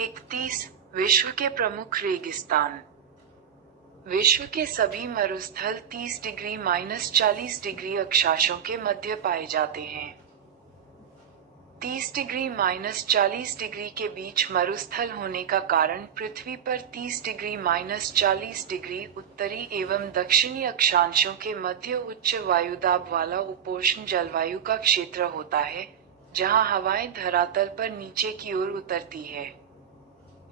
31 विश्व के प्रमुख रेगिस्तान। विश्व के सभी मरुस्थल 30 डिग्री -40 डिग्री अक्षांशों के मध्य पाए जाते हैं। 30 डिग्री -40 डिग्री के बीच मरुस्थल होने का कारण पृथ्वी पर 30 डिग्री -40 डिग्री उत्तरी एवं दक्षिणी अक्षांशों के मध्य उच्च वायुदाब वाला उपोष्ण जलवायु का क्षेत्र होता है, जहां हवाएं धरातल पर नीचे की ओर उतरती है।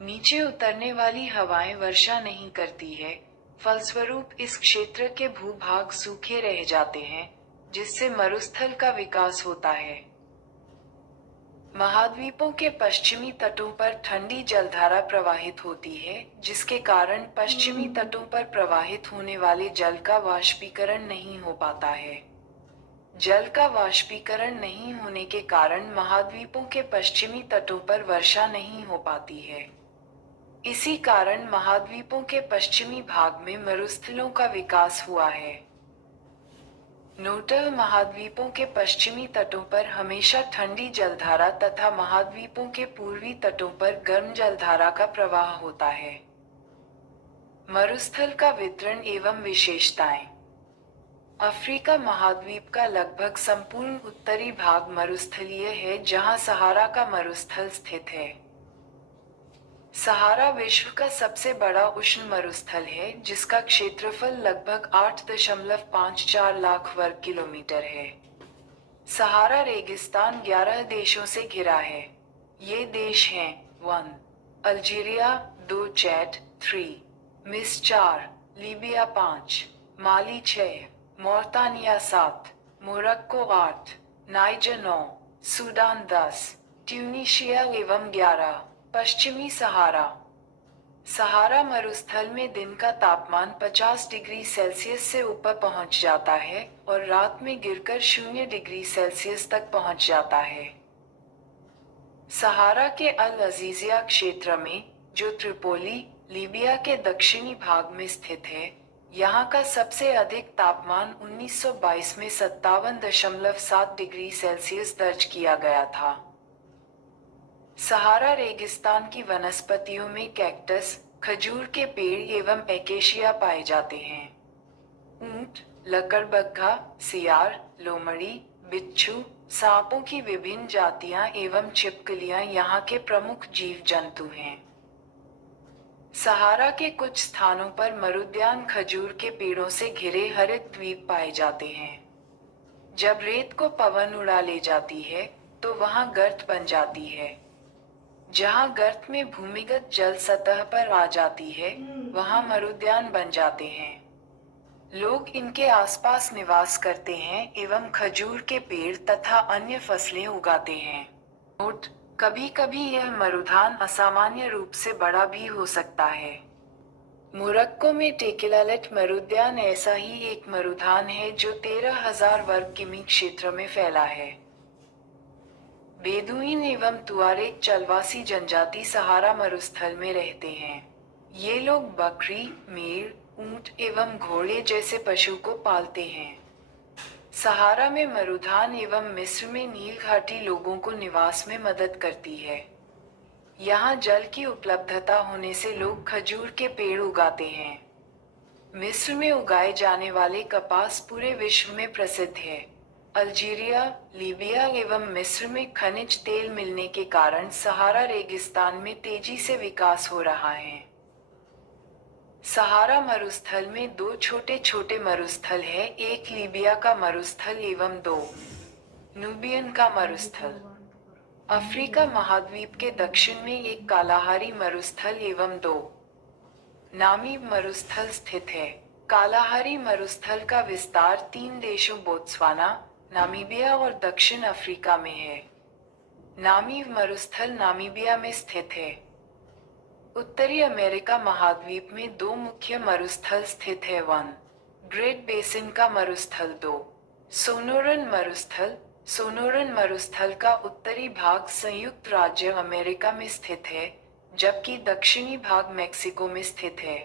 नीचे उतरने वाली हवाएं वर्षा नहीं करती है, फलस्वरूप इस क्षेत्र के भूभाग सूखे रह जाते हैं, जिससे मरुस्थल का विकास होता है। महाद्वीपों के पश्चिमी तटों पर ठंडी जलधारा प्रवाहित होती है, जिसके कारण पश्चिमी तटों पर प्रवाहित होने वाले जल का वाष्पीकरण नहीं हो पाता है। जल का वाष्पीकरण नहीं होने के कारण महाद्वीपों के पश्चिमी तटों पर वर्षा नहीं हो पाती है। इसी कारण महाद्वीपों के पश्चिमी भाग में मरुस्थलों का विकास हुआ है। नोटल महाद्वीपों के पश्चिमी तटों पर हमेशा ठंडी जलधारा तथा महाद्वीपों के पूर्वी तटों पर गर्म जलधारा का प्रवाह होता है। मरुस्थल का वितरण एवं विशेषताएं। अफ्रीका महाद्वीप का लगभग संपूर्ण उत्तरी भाग मरुस्थलीय है, जहां सहारा का मरुस्थल स्थित है। सहारा विश्व का सबसे बड़ा उष्ण मरुस्थल है, जिसका क्षेत्रफल लगभग 8.54 लाख वर्ग किलोमीटर है। सहारा रेगिस्तान 11 देशों से घिरा है। ये देश हैं 1 अल्जीरिया, 2 चैड, 3 मिस्र, 4 लीबिया, 5 माली, 6 Mauritania, 7 Morocco, 8 niger, 9 Sudan, 10 Tunisia एवं 11 पश्चिमी सहारा। सहारा मरुस्थल में दिन का तापमान 50 डिग्री सेल्सियस से ऊपर पहुंच जाता है और रात में गिरकर 0 डिग्री सेल्सियस तक पहुंच जाता है। सहारा के अल अजीजिया क्षेत्र में, जो त्रिपोली, लीबिया के दक्षिणी भाग में स्थित है, यहाँ का सबसे अधिक तापमान 1922 में 57.7 डिग्री सेल्सियस दर्ज किया गया था। सहारा रेगिस्तान की वनस्पतियों में कैक्टस, खजूर के पेड़ एवं एकेशिया पाए जाते हैं। ऊंट, लकड़बग्घा, सियार, लोमड़ी, बिच्छू, सांपों की विभिन्न जातियां एवं छिपकलियां यहाँ के प्रमुख जीव जंतु हैं। सहारा के कुछ स्थानों पर मरुद्यान खजूर के पेड़ों से घिरे हरित द्वीप पाए जाते हैं। जब रेत को पवन उड़ा ले जाती है, तो वहां गर्त बन जाती है। जहां गर्त में भूमिगत जल सतह पर आ जाती है, वहां मरुद्यान बन जाते हैं। लोग इनके आसपास निवास करते हैं एवं खजूर के पेड़ तथा अन्य फसलें उगाते हैं। नोट: कभी-कभी यह मरुधान असामान्य रूप से बड़ा भी हो सकता है। मोरक्को में टेकिलालेट मरुद्यान ऐसा ही एक मरुधान है जो 13,000 वर्ग किमी क्षेत्र में फैला है। बेदुइन एवं तुआरेग चलवासी जनजाति सहारा मरुस्थल में रहते हैं। ये लोग बकरी, मेढ़, ऊंट एवं घोड़े जैसे पशु को पालते हैं। सहारा में मरुधान एवं मिस्र में नील घाटी लोगों को निवास में मदद करती है। यहाँ जल की उपलब्धता होने से लोग खजूर के पेड़ उगाते हैं। मिस्र में उगाए जाने वाले कपास पूरे विश्व में प्रसिद्ध है। अल्जीरिया, लीबिया एवं मिस्र में खनिज तेल मिलने के कारण सहारा रेगिस्तान में तेजी से विकास हो रहा है। सहारा मरुस्थल में 2 छोटे छोटे मरुस्थल है, एक लीबिया का मरुस्थल एवं 2 नूबियन का मरुस्थल। अफ्रीका महाद्वीप के दक्षिण में एक कालाहारी मरुस्थल एवं 2 नामीब मरुस्थल स्थित है। कालाहारी मरुस्थल का विस्तार 3 देशों बोत्सवाना, नामीबिया और दक्षिण अफ्रीका में है। नामीब मरुस्थल नामीबिया में स्थित है। उत्तरी अमेरिका महाद्वीप में 2 मुख्य मरुस्थल स्थित है। 1 ग्रेट बेसिन का मरुस्थल, 2 सोनोरन मरुस्थल। सोनोरन मरुस्थल का उत्तरी भाग संयुक्त राज्य अमेरिका में स्थित है, जबकि दक्षिणी भाग मेक्सिको में स्थित है।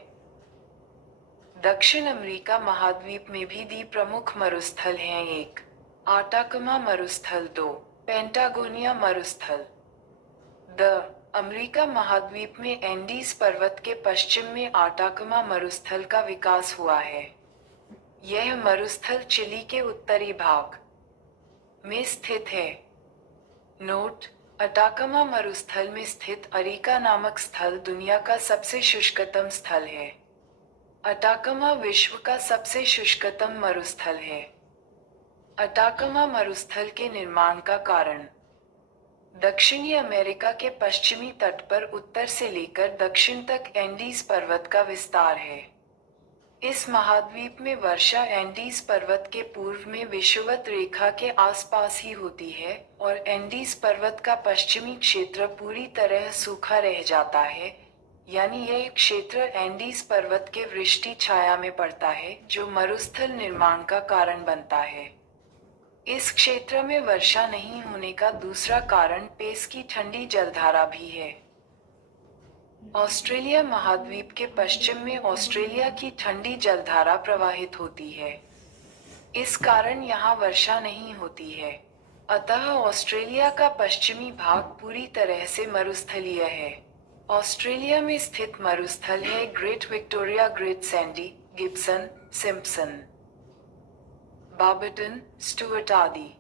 दक्षिण अमेरिका महाद्वीप में भी 2 प्रमुख मरुस्थल हैं, 1 आटाकमा मरुस्थल, 2 पेंटागोनिया मरुस्थल। द अमेरिका महाद्वीप में एंडीज पर्वत के पश्चिम में अटाकामा मरुस्थल का विकास हुआ है। यह मरुस्थल चिली के उत्तरी भाग में स्थित है। नोट: अटाकामा मरुस्थल में स्थित अरिका नामक स्थल दुनिया का सबसे शुष्कतम स्थल है। अटाकामा विश्व का सबसे शुष्कतम मरुस्थल है। अटाकामा मरुस्थल के निर्माण का कारण: दक्षिणी अमेरिका के पश्चिमी तट पर उत्तर से लेकर दक्षिण तक एंडीज पर्वत का विस्तार है। इस महाद्वीप में वर्षा एंडीज पर्वत के पूर्व में विषुवत रेखा के आसपास ही होती है और एंडीज पर्वत का पश्चिमी क्षेत्र पूरी तरह सूखा रह जाता है, यानी यह क्षेत्र एंडीज पर्वत के वृष्टि छाया में पड़ता है, जो मरुस्थल निर्माण का कारण बनता है। इस क्षेत्र में वर्षा नहीं होने का दूसरा कारण पेस की ठंडी जलधारा भी है। ऑस्ट्रेलिया महाद्वीप के पश्चिम में ऑस्ट्रेलिया की ठंडी जलधारा प्रवाहित होती है। इस कारण यहाँ वर्षा नहीं होती है। अतः ऑस्ट्रेलिया का पश्चिमी भाग पूरी तरह से मरुस्थलीय है। ऑस्ट्रेलिया में स्थित मरुस्थल है Great Victoria, Great Sandy, Gibson, Simpson, बार्बटन, स्टुअर्ट आदि।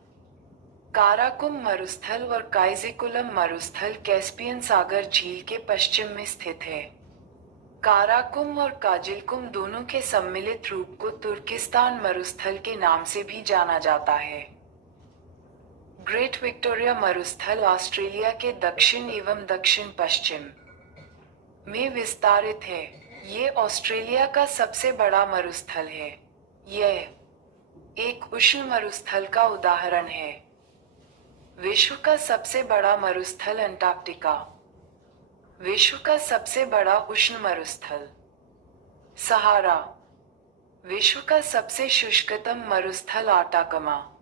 काराकुम मरुस्थल और काइजिकुलम मरुस्थल कैस्पियन सागर झील के पश्चिम में स्थित है। काराकुम और काजिलकुम दोनों के सम्मिलित रूप को तुर्किस्तान मरुस्थल के नाम से भी जाना जाता है। ग्रेट विक्टोरिया मरुस्थल ऑस्ट्रेलिया के दक्षिण एवं दक्षिण पश्चिम में विस्तारित है। ये ऑस्ट्रेलिया का सबसे बड़ा मरुस्थल है। यह एक उष्ण मरुस्थल का उदाहरण है। विश्व का सबसे बड़ा मरुस्थल अंटार्कटिका। विश्व का सबसे बड़ा उष्ण मरुस्थल सहारा। विश्व का सबसे शुष्कतम मरुस्थल अटाकामा।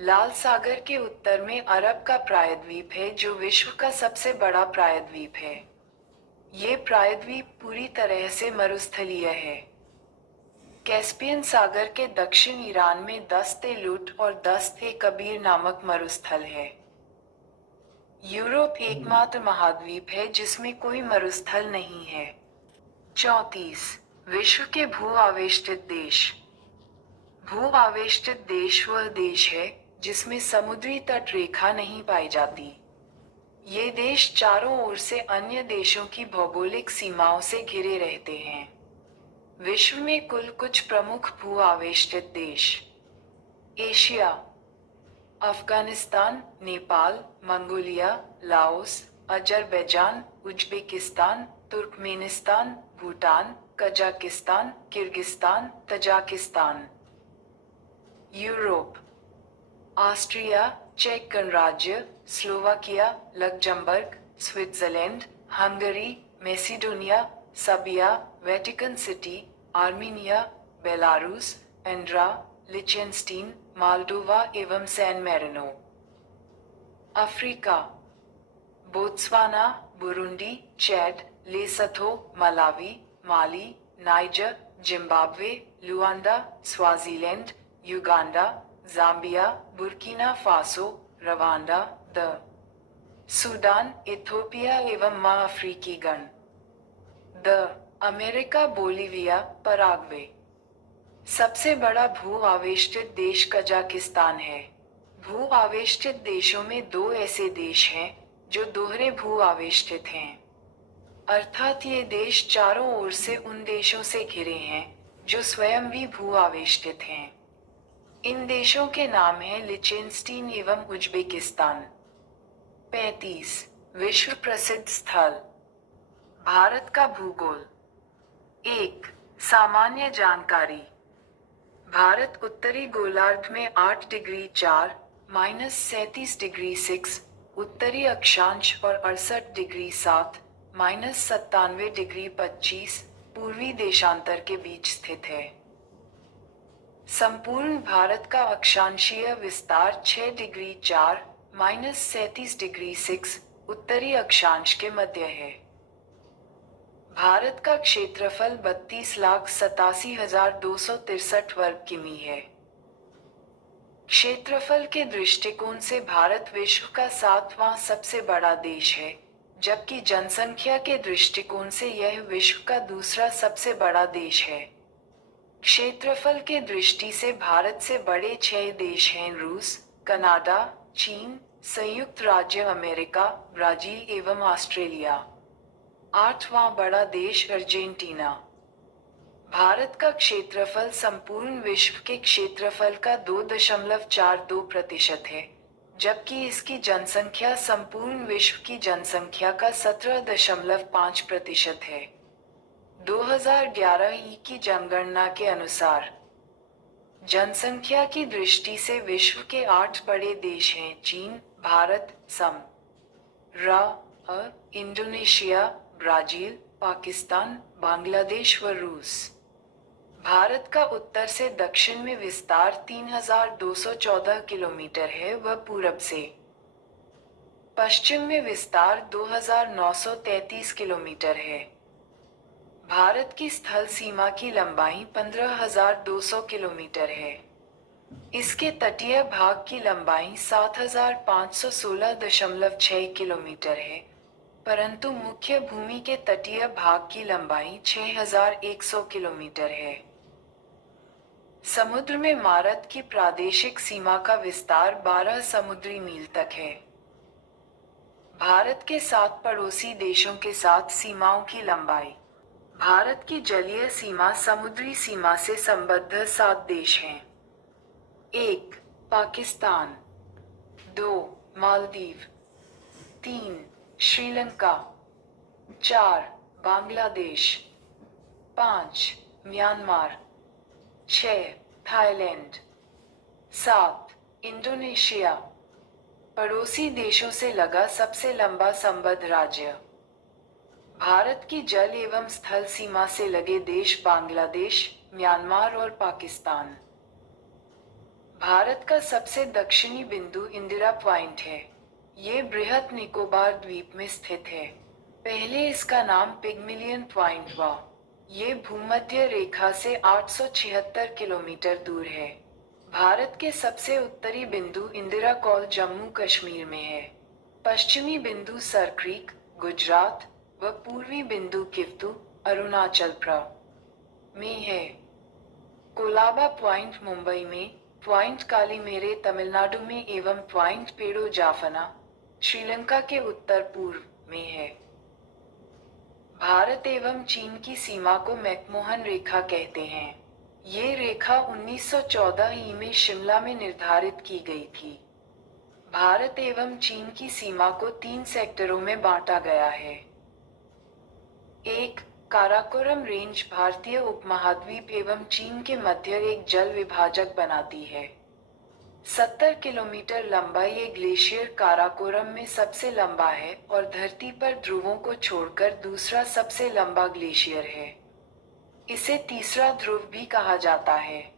लाल सागर के उत्तर में अरब का प्रायद्वीप है, जो विश्व का सबसे बड़ा प्रायद्वीप है। ये प्रायद्वीप पूरी तरह से मरुस्थलीय है। कैस्पियन सागर के दक्षिण ईरान में दस्त-ए-लुट और दस्त-ए-कबीर नामक मरुस्थल है। यूरोप एकमात्र महाद्वीप है जिसमें कोई मरुस्थल नहीं है। 34. विश्व के भू-आवेष्टित देश। भू-आवेष्टित देश वह देश है जिसमें समुद्री तट रेखा नहीं पाई जाती। ये देश चारों ओर से अन्य देशों की भौगोलिक सीमाओं से घिरे रहते हैं। विश्व में कुल कुछ प्रमुख भू-आवेष्टित देश: Asia: Afghanistan, Nepal, Mongolia, Laos, Azerbaijan, Uzbekistan, Turkmenistan, Bhutan, Kazakhstan, Kyrgyzstan, Tajikistan. Europe: Austria, चेक गणराज्य, Slovakia, Luxembourg, Switzerland, Hungary, Macedonia, Serbia, Vatican City, Armenia, Belarus, Andorra, Liechtenstein, Moldova एवं San Marino. Africa: Botswana, Burundi, Chad, Lesotho, Malawi, Mali, Niger, Zimbabwe, Luanda, Swaziland, Uganda, Zambia, Burkina Faso, Rwanda, the Sudan, Ethiopia एवं अफ्रीकी गण। The America, Bolivia, Paraguay. सबसे बड़ा भू-आवेष्टित देश Kazakhstan है। भू-आवेष्टित देशों में दो ऐसे देश हैं जो दोहरे भू-आवेष्टित हैं, अर्थात ये देश चारों ओर से उन देशों से घिरे हैं जो स्वयं भी भू-आवेष्टित हैं। इन देशों के नाम हैं लिचेनस्टीन एवं उज्बेकिस्तान। 35. विश्व प्रसिद्ध स्थल। भारत का भूगोल। 1. सामान्य जानकारी। भारत उत्तरी गोलार्ध में 8 डिग्री 4 माइनस 37 डिग्री 6 उत्तरी अक्षांश और 68 डिग्री 7 माइनस 97 डिग्री 25 पूर्वी देशांतर के बीच स्थित है। संपूर्ण भारत का अक्षांशीय विस्तार 6 डिग्री 4 माइनस 37 डिग्री 6 उत्तरी अक्षांश के मध्य है। भारत का क्षेत्रफल 32,87,263 वर्ग किमी है। क्षेत्रफल के दृष्टिकोण से भारत विश्व का 7वां सबसे बड़ा देश है, जबकि जनसंख्या के दृष्टिकोण से यह विश्व का दूसरा सबसे बड़ा देश है। क्षेत्रफल के दृष्टि से भारत से बड़े 6 देश हैं: रूस, कनाडा, चीन, संयुक्त राज्य अमेरिका, ब्राजील एवं ऑस्ट्रेलिया। 8वां बड़ा देश अर्जेंटीना। भारत का क्षेत्रफल संपूर्ण विश्व के क्षेत्रफल का 2.42% है, जबकि इसकी जनसंख्या संपूर्ण विश्व की जनसंख्या का 17.5% है। 2011 की जनगणना के अनुसार जनसंख्या की दृष्टि से विश्व के 8 बड़े देश हैं: चीन, भारत, इंडोनेशिया, ब्राजील, पाकिस्तान, बांग्लादेश व रूस। भारत का उत्तर से दक्षिण में विस्तार 3214 किलोमीटर है व पूरब से पश्चिम में विस्तार 2933 किलोमीटर है। भारत की स्थल सीमा की लंबाई 15200 किलोमीटर है। इसके तटीय भाग की लंबाई 7516.6 किलोमीटर है, परंतु मुख्य भूमि के तटीय भाग की लंबाई 6100 किलोमीटर है। समुद्र में भारत की प्रादेशिक सीमा का विस्तार 12 समुद्री मील तक है। भारत के 7 पड़ोसी देशों के साथ सीमाओं की लंबाई। भारत की जलीय सीमा समुद्री सीमा से संबद्ध 7 देश हैं: 1. Pakistan, 2. Maldives, 3. Sri Lanka, 4. Bangladesh, 5. Myanmar, 6. Thailand, 7. Indonesia. पड़ोसी देशों से लगा सबसे लंबा संबद्ध राज्य। भारत की जल एवं स्थल सीमा से लगे देश बांग्लादेश, म्यांमार और पाकिस्तान। भारत का सबसे दक्षिणी बिंदु इंदिरा पॉइंट है। ये बृहद निकोबार द्वीप में स्थित है। पहले इसका नाम पिग्मिलियन पॉइंट हुआ। ये भूमध्य रेखा से 876 किलोमीटर दूर है। भारत के सबसे उत्तरी बिंदु इंदिरा कॉल जम्मू कश्मीर में है। पश्चिमी बिंदु सरक्रीक, गुजरात व पूर्वी बिंदु किफ्तू, अरुणाचल प्रदेश में है। कोलाबा पॉइंट मुंबई में, पॉइंट कालीमेरे तमिलनाडु में एवं पॉइंट पेड़ो जाफना, श्रीलंका के उत्तर पूर्व में है। भारत एवं चीन की सीमा को मैकमोहन रेखा कहते हैं। ये रेखा 1914 में शिमला में निर्धारित की गई थी। भारत एवं चीन की सीमा को 3 सेक्टरों में बांटा गया है। 1. काराकोरम रेंज भारतीय उपमहाद्वीप एवं चीन के मध्य एक जल विभाजक बनाती है। 70 किलोमीटर लंबा ये ग्लेशियर काराकोरम में सबसे लंबा है और धरती पर ध्रुवों को छोड़कर दूसरा सबसे लंबा ग्लेशियर है। इसे तीसरा ध्रुव भी कहा जाता है।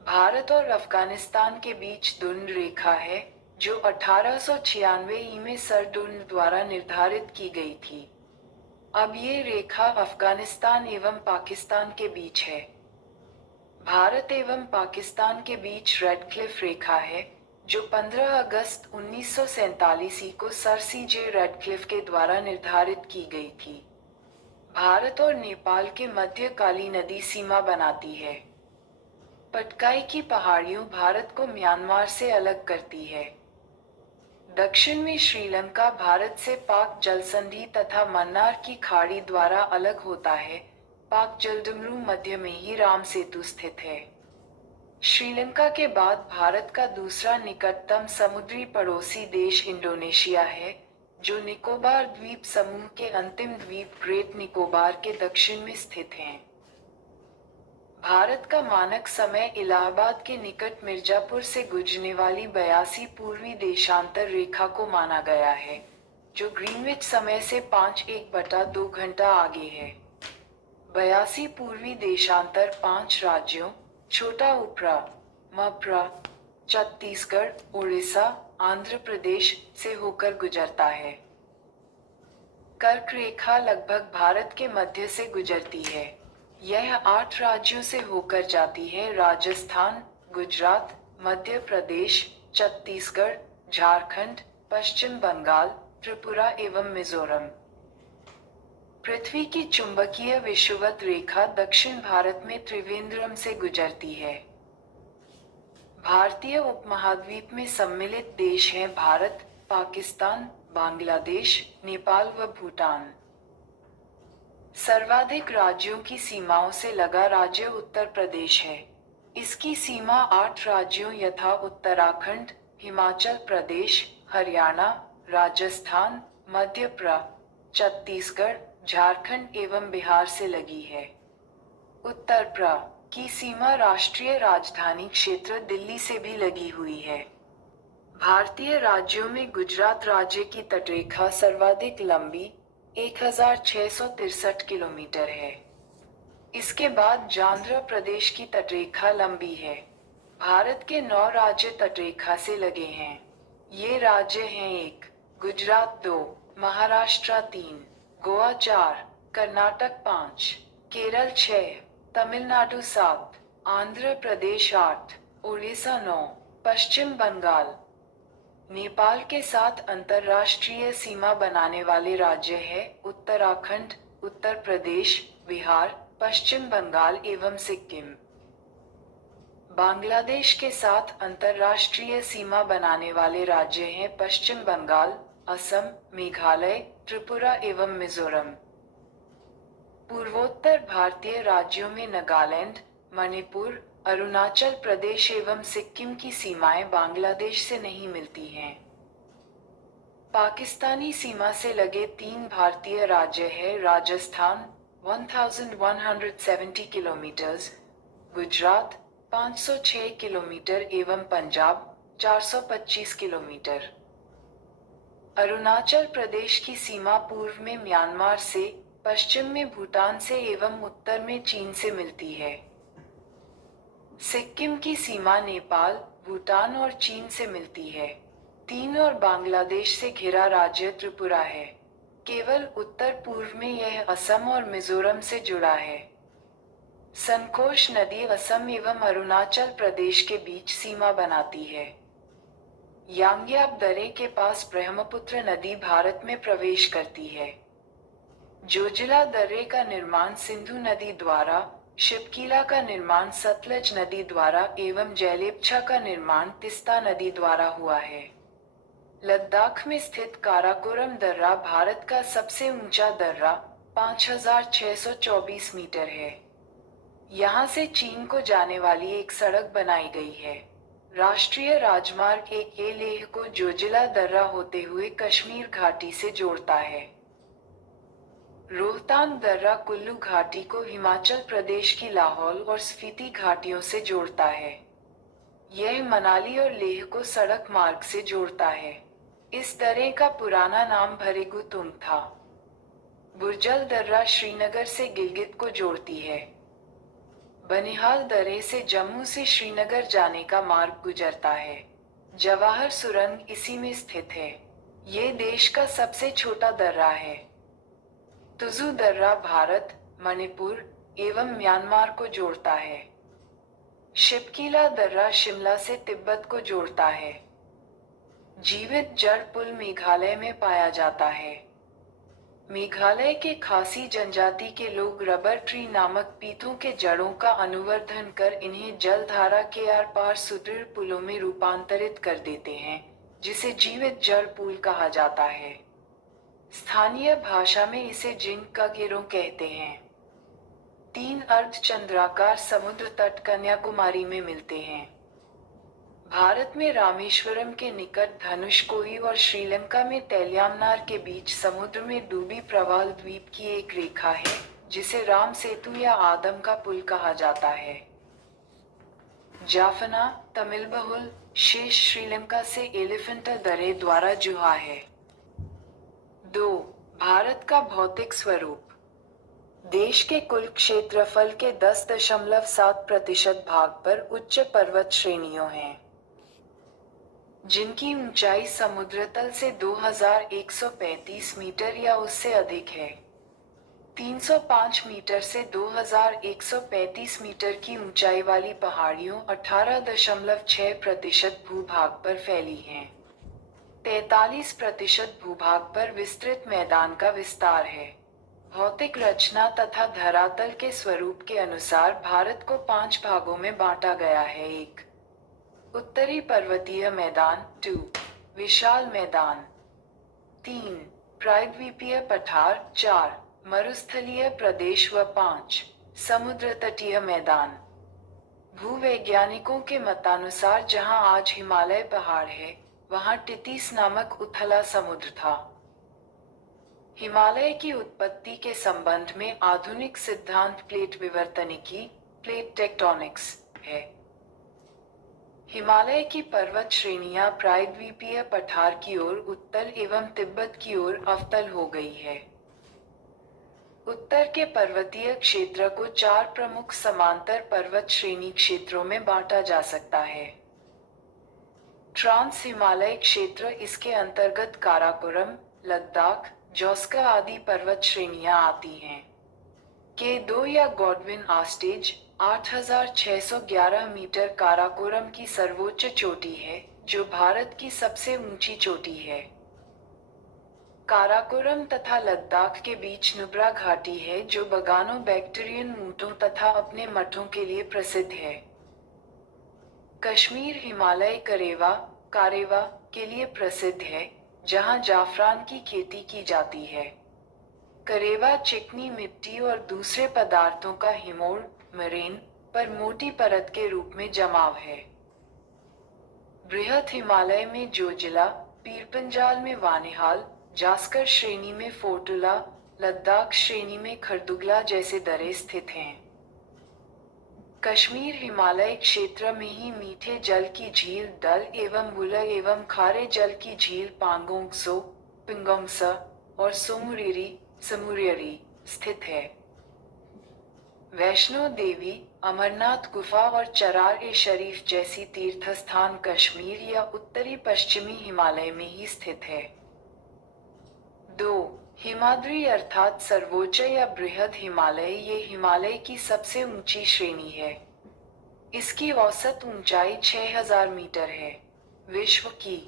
भारत और अफगानिस्तान के बीच दुंड रेखा है, जो 1896 में सर डुंड द्वारा निर्धारित की गई थी। अब ये रेखा अफगानिस्तान एवं पाकिस्तान के बीच है। भारत एवं पाकिस्तान के बीच रेड क्लिफ रेखा है, जो 15 अगस्त 1947 को सर सीजे रेडक्लिफ के द्वारा निर्धारित की गई थी। भारत और नेपाल के मध्य काली नदी सीमा बनाती है। पटकाई की पहाड़ियों भारत को म्यांमार से अलग करती है। दक्षिण में श्रीलंका भारत से पाक जलसंधि तथा मन्नार की खाड़ी द्वारा अलग होता है। पाक जलडमरू मध्य में ही राम सेतु स्थित है। श्रीलंका के बाद भारत का दूसरा निकटतम समुद्री पड़ोसी देश इंडोनेशिया है, जो निकोबार द्वीप समूह के अंतिम द्वीप ग्रेट निकोबार के दक्षिण में स्थित हैं। भारत का मानक समय इलाहाबाद के निकट मिर्जापुर से गुजरने वाली 82 पूर्वी देशांतर रेखा को माना गया है, जो ग्रीनविच समय से 5.1/2 घंटा आगे है। 82 पूर्वी देशांतर 5 राज्यों छोटा उपरा, मप्र, छत्तीसगढ़, उड़ीसा, आंध्र प्रदेश से होकर गुजरता है। कर्क रेखा लगभग भारत के मध्य से गुजरती है। यह 8 राज्यों से होकर जाती है: राजस्थान, गुजरात, मध्य प्रदेश, छत्तीसगढ़, झारखंड, पश्चिम बंगाल, त्रिपुरा एवं मिजोरम। पृथ्वी की चुंबकीय विषुवत रेखा दक्षिण भारत में त्रिवेंद्रम से गुजरती है। भारतीय उपमहाद्वीप में सम्मिलित देश हैं भारत, पाकिस्तान, बांग्लादेश, नेपाल व भूटान। सर्वाधिक राज्यों की सीमाओं से लगा राज्य उत्तर प्रदेश है। इसकी सीमा 8 राज्यों यथा उत्तराखंड, हिमाचल प्रदेश, हरियाणा, राजस्थान, मध्य प्रदेश, छत्तीसगढ़, झारखंड एवं बिहार से लगी है। उत्तर प्रदेश की सीमा राष्ट्रीय राजधानी क्षेत्र दिल्ली से भी लगी हुई है। भारतीय राज्यों में गुजरात राज्य की तटरेखा सर्वाधिक लंबी 1663 किलोमीटर है। इसके बाद आंध्र प्रदेश की तटरेखा लंबी है। भारत के 9 राज्य तटरेखा से लगे हैं। ये राज्य हैं 1, गुजरात 2, महाराष्ट्र 3, गोवा 4, कर्नाटक 5, केरल 6, तमिलनाडु 7, आंध्र प्रदेश 8, उड़ीसा 9, पश्चिम बंगाल। नेपाल के साथ अंतर्राष्ट्रीय सीमा बनाने वाले राज्य है उत्तराखंड, उत्तर प्रदेश, बिहार, पश्चिम बंगाल एवं सिक्किम। बांग्लादेश के साथ अंतर्राष्ट्रीय सीमा बनाने वाले राज्य हैं पश्चिम बंगाल, असम, मेघालय, त्रिपुरा एवं मिजोरम। पूर्वोत्तर भारतीय राज्यों में नागालैंड, मणिपुर, अरुणाचल प्रदेश एवं सिक्किम की सीमाएं बांग्लादेश से नहीं मिलती हैं। पाकिस्तानी सीमा से लगे 3 भारतीय राज्य हैं राजस्थान 1170 किलोमीटर, गुजरात 506 किलोमीटर एवं पंजाब 425 किलोमीटर। अरुणाचल प्रदेश की सीमा पूर्व में म्यांमार से, पश्चिम में भूटान से एवं उत्तर में चीन से मिलती है। सिक्किम की सीमा नेपाल, भूटान और चीन से मिलती है। 3 और बांग्लादेश से घिरा राज्य त्रिपुरा है। केवल उत्तर पूर्व में यह असम और मिजोरम से जुड़ा है। संकोश नदी असम एवं अरुणाचल प्रदेश के बीच सीमा बनाती है। यांग्याब दर्रे के पास ब्रह्मपुत्र नदी भारत में प्रवेश करती है। जोजिला दर्रे का निर्माण सिंधु नदी द्वारा, शिवकीला का निर्माण सतलज नदी द्वारा एवं जैलेपछा का निर्माण तिस्ता नदी द्वारा हुआ है। लद्दाख में स्थित काराकोरम दर्रा भारत का सबसे ऊंचा दर्रा 5624 मीटर है। यहाँ से चीन को जाने वाली एक सड़क बनाई गई है। राष्ट्रीय राजमार्ग 1 लेह को जोजिला दर्रा होते हुए कश्मीर घाटी से जोड़ता है। रोहतांग दर्रा कुल्लू घाटी को हिमाचल प्रदेश की लाहौल और स्पीति घाटियों से जोड़ता है। यह मनाली और लेह को सड़क मार्ग से जोड़ता है। इस दर्रे का पुराना नाम भरेगु तुंग था। बुरजल दर्रा श्रीनगर से गिलगित को जोड़ती है। बनिहाल दर्रे से जम्मू से श्रीनगर जाने का मार्ग गुजरता है। जवाहर सुरंग इसी में स्थित है। ये देश का सबसे छोटा दर्रा है। तुजु दर्रा भारत, मणिपुर एवं म्यांमार को जोड़ता है। शिवकीला दर्रा शिमला से तिब्बत को जोड़ता है। जीवित जड़ पुल मेघालय में पाया जाता है। मेघालय के खासी जनजाति के लोग रबर ट्री नामक पीतों के जड़ों का अनुवर्धन कर इन्हें जलधारा के आर पार सुदृढ़ पुलों में रूपांतरित कर देते हैं, जिसे जीवित जड़ पुल कहा जाता है। स्थानीय भाषा में इसे जिंक का गिरोह कहते हैं। 3 अर्धचंद्राकार समुद्र तट कन्याकुमारी में मिलते हैं। भारत में रामेश्वरम के निकट धनुषकोडी और श्रीलंका में तेलियामनार के बीच समुद्र में डूबी प्रवाल द्वीप की एक रेखा है, जिसे राम सेतु या आदम का पुल कहा जाता है। जाफना, तमिल बहुल, शेष श्रीलंका से एलिफेंटा दर्रे द्वारा जुड़ा है। 2. भारत का भौतिक स्वरूप। देश के कुल क्षेत्रफल के 10.7% भाग पर उच्च पर्वत श्रेणियों हैं, जिनकी ऊंचाई समुद्रतल से 2135 मीटर या उससे अधिक है। 305 मीटर से 2135 मीटर की ऊंचाई वाली पहाड़ियों 18.6% भूभाग पर फैली हैं। 43% भूभाग पर विस्तृत मैदान का विस्तार है। भौतिक रचना तथा धरातल के स्वरूप के अनुसार भारत को 5 भागों में बांटा गया है। 1. उत्तरी पर्वतीय मैदान। 2. विशाल मैदान। 3. प्रायद्वीपीय पठार। 4. मरुस्थलीय प्रदेश व 5. समुद्र तटीय मैदान। भूवैज्ञानिकों के मतानुसार जहां आज हिमालय पहाड़ है, वहां टितीस नामक उथला समुद्र था। हिमालय की उत्पत्ति के संबंध में आधुनिक सिद्धांत प्लेट विवर्तनिकी, प्लेट टेक्टोनिक्स है। हिमालय की पर्वत श्रेणियां प्रायद्वीपीय पठार की ओर उत्तल एवं तिब्बत की ओर अवतल हो गई है। उत्तर के पर्वतीय क्षेत्र को 4 प्रमुख समांतर पर्वत श्रेणी क्षेत्रों में बांटा जा सकता है। ट्रांस हिमालय क्षेत्र, इसके अंतर्गत काराकोरम, लद्दाख, जोस्का आदि पर्वत श्रेणियां आती हैं। K2 या गॉडविन आस्टेज 8611 मीटर काराकोरम की सर्वोच्च चोटी है, जो भारत की सबसे ऊंची चोटी है। काराकोरम तथा लद्दाख के बीच नुब्रा घाटी है, जो बगानों, बैक्टीरियन ऊंटों तथा अपने मठों के लिए प्रसिद्ध है। कश्मीर हिमालय कारेवा के लिए प्रसिद्ध है, जहां जाफरान की खेती की जाती है। करेवा चिकनी मिट्टी और दूसरे पदार्थों का हिमोड़, मरेन पर मोटी परत के रूप में जमाव है। बृहद हिमालय में जोजिला, पीरपंजाल में वानिहाल, जास्कर श्रेणी में फोर्टुला, लद्दाख श्रेणी में खरदुगला जैसे दर्रे स्थित हैं। कश्मीर हिमालय क्षेत्र में ही मीठे जल की झील डल एवं बुला एवं खारे जल की झील पांगोंगसो, पिंगोंगसा और समुरियरी स्थित है। वैष्णो देवी, अमरनाथ गुफा और चरार-ए-शरीफ जैसी तीर्थस्थान कश्मीर या उत्तरी पश्चिमी हिमालय में ही स्थित है। 2. हिमाद्री अर्थात सर्वोच्च या बृहद हिमालय, ये हिमालय की सबसे ऊंची श्रेणी है। इसकी औसत ऊंचाई 6000 मीटर है। विश्व की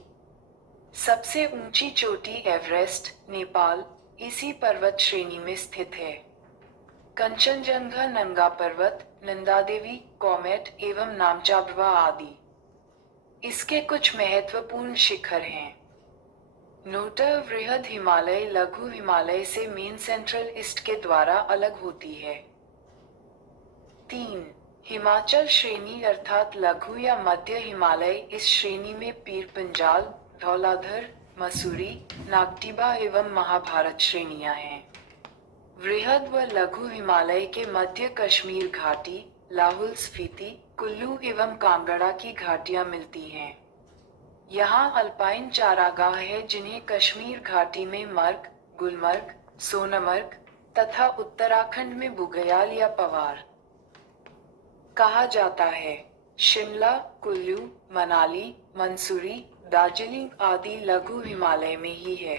सबसे ऊंची चोटी एवरेस्ट, नेपाल, इसी पर्वत श्रेणी में स्थित है। कंचनजंगा, नंगा पर्वत, नंदादेवी, कॉमेट एवं नामचाब्रवा आदि इसके कुछ महत्वपूर्ण शिखर हैं। नोटर वृहद हिमालय लघु हिमालय से मेन सेंट्रल ईस्ट के द्वारा अलग होती है। 3. हिमाचल श्रेणी अर्थात लघु या मध्य हिमालय, इस श्रेणी में पीर पंजाल, धौलाधर, मसूरी, नागटिबा एवं महाभारत श्रेणियां हैं। वृहद व लघु हिमालय के मध्य कश्मीर घाटी, लाहुल स्फीति, कुल्लू एवं कांगड़ा की घाटियां मिलती हैं। यहाँ अल्पाइन चारागाह है, जिन्हें कश्मीर घाटी में मर्ग, गुलमर्ग, सोनमर्ग तथा उत्तराखंड में बुगयाल या पवार कहा जाता है। शिमला, कुल्लू, मनाली, मंसूरी, दार्जिलिंग आदि लघु हिमालय में ही है।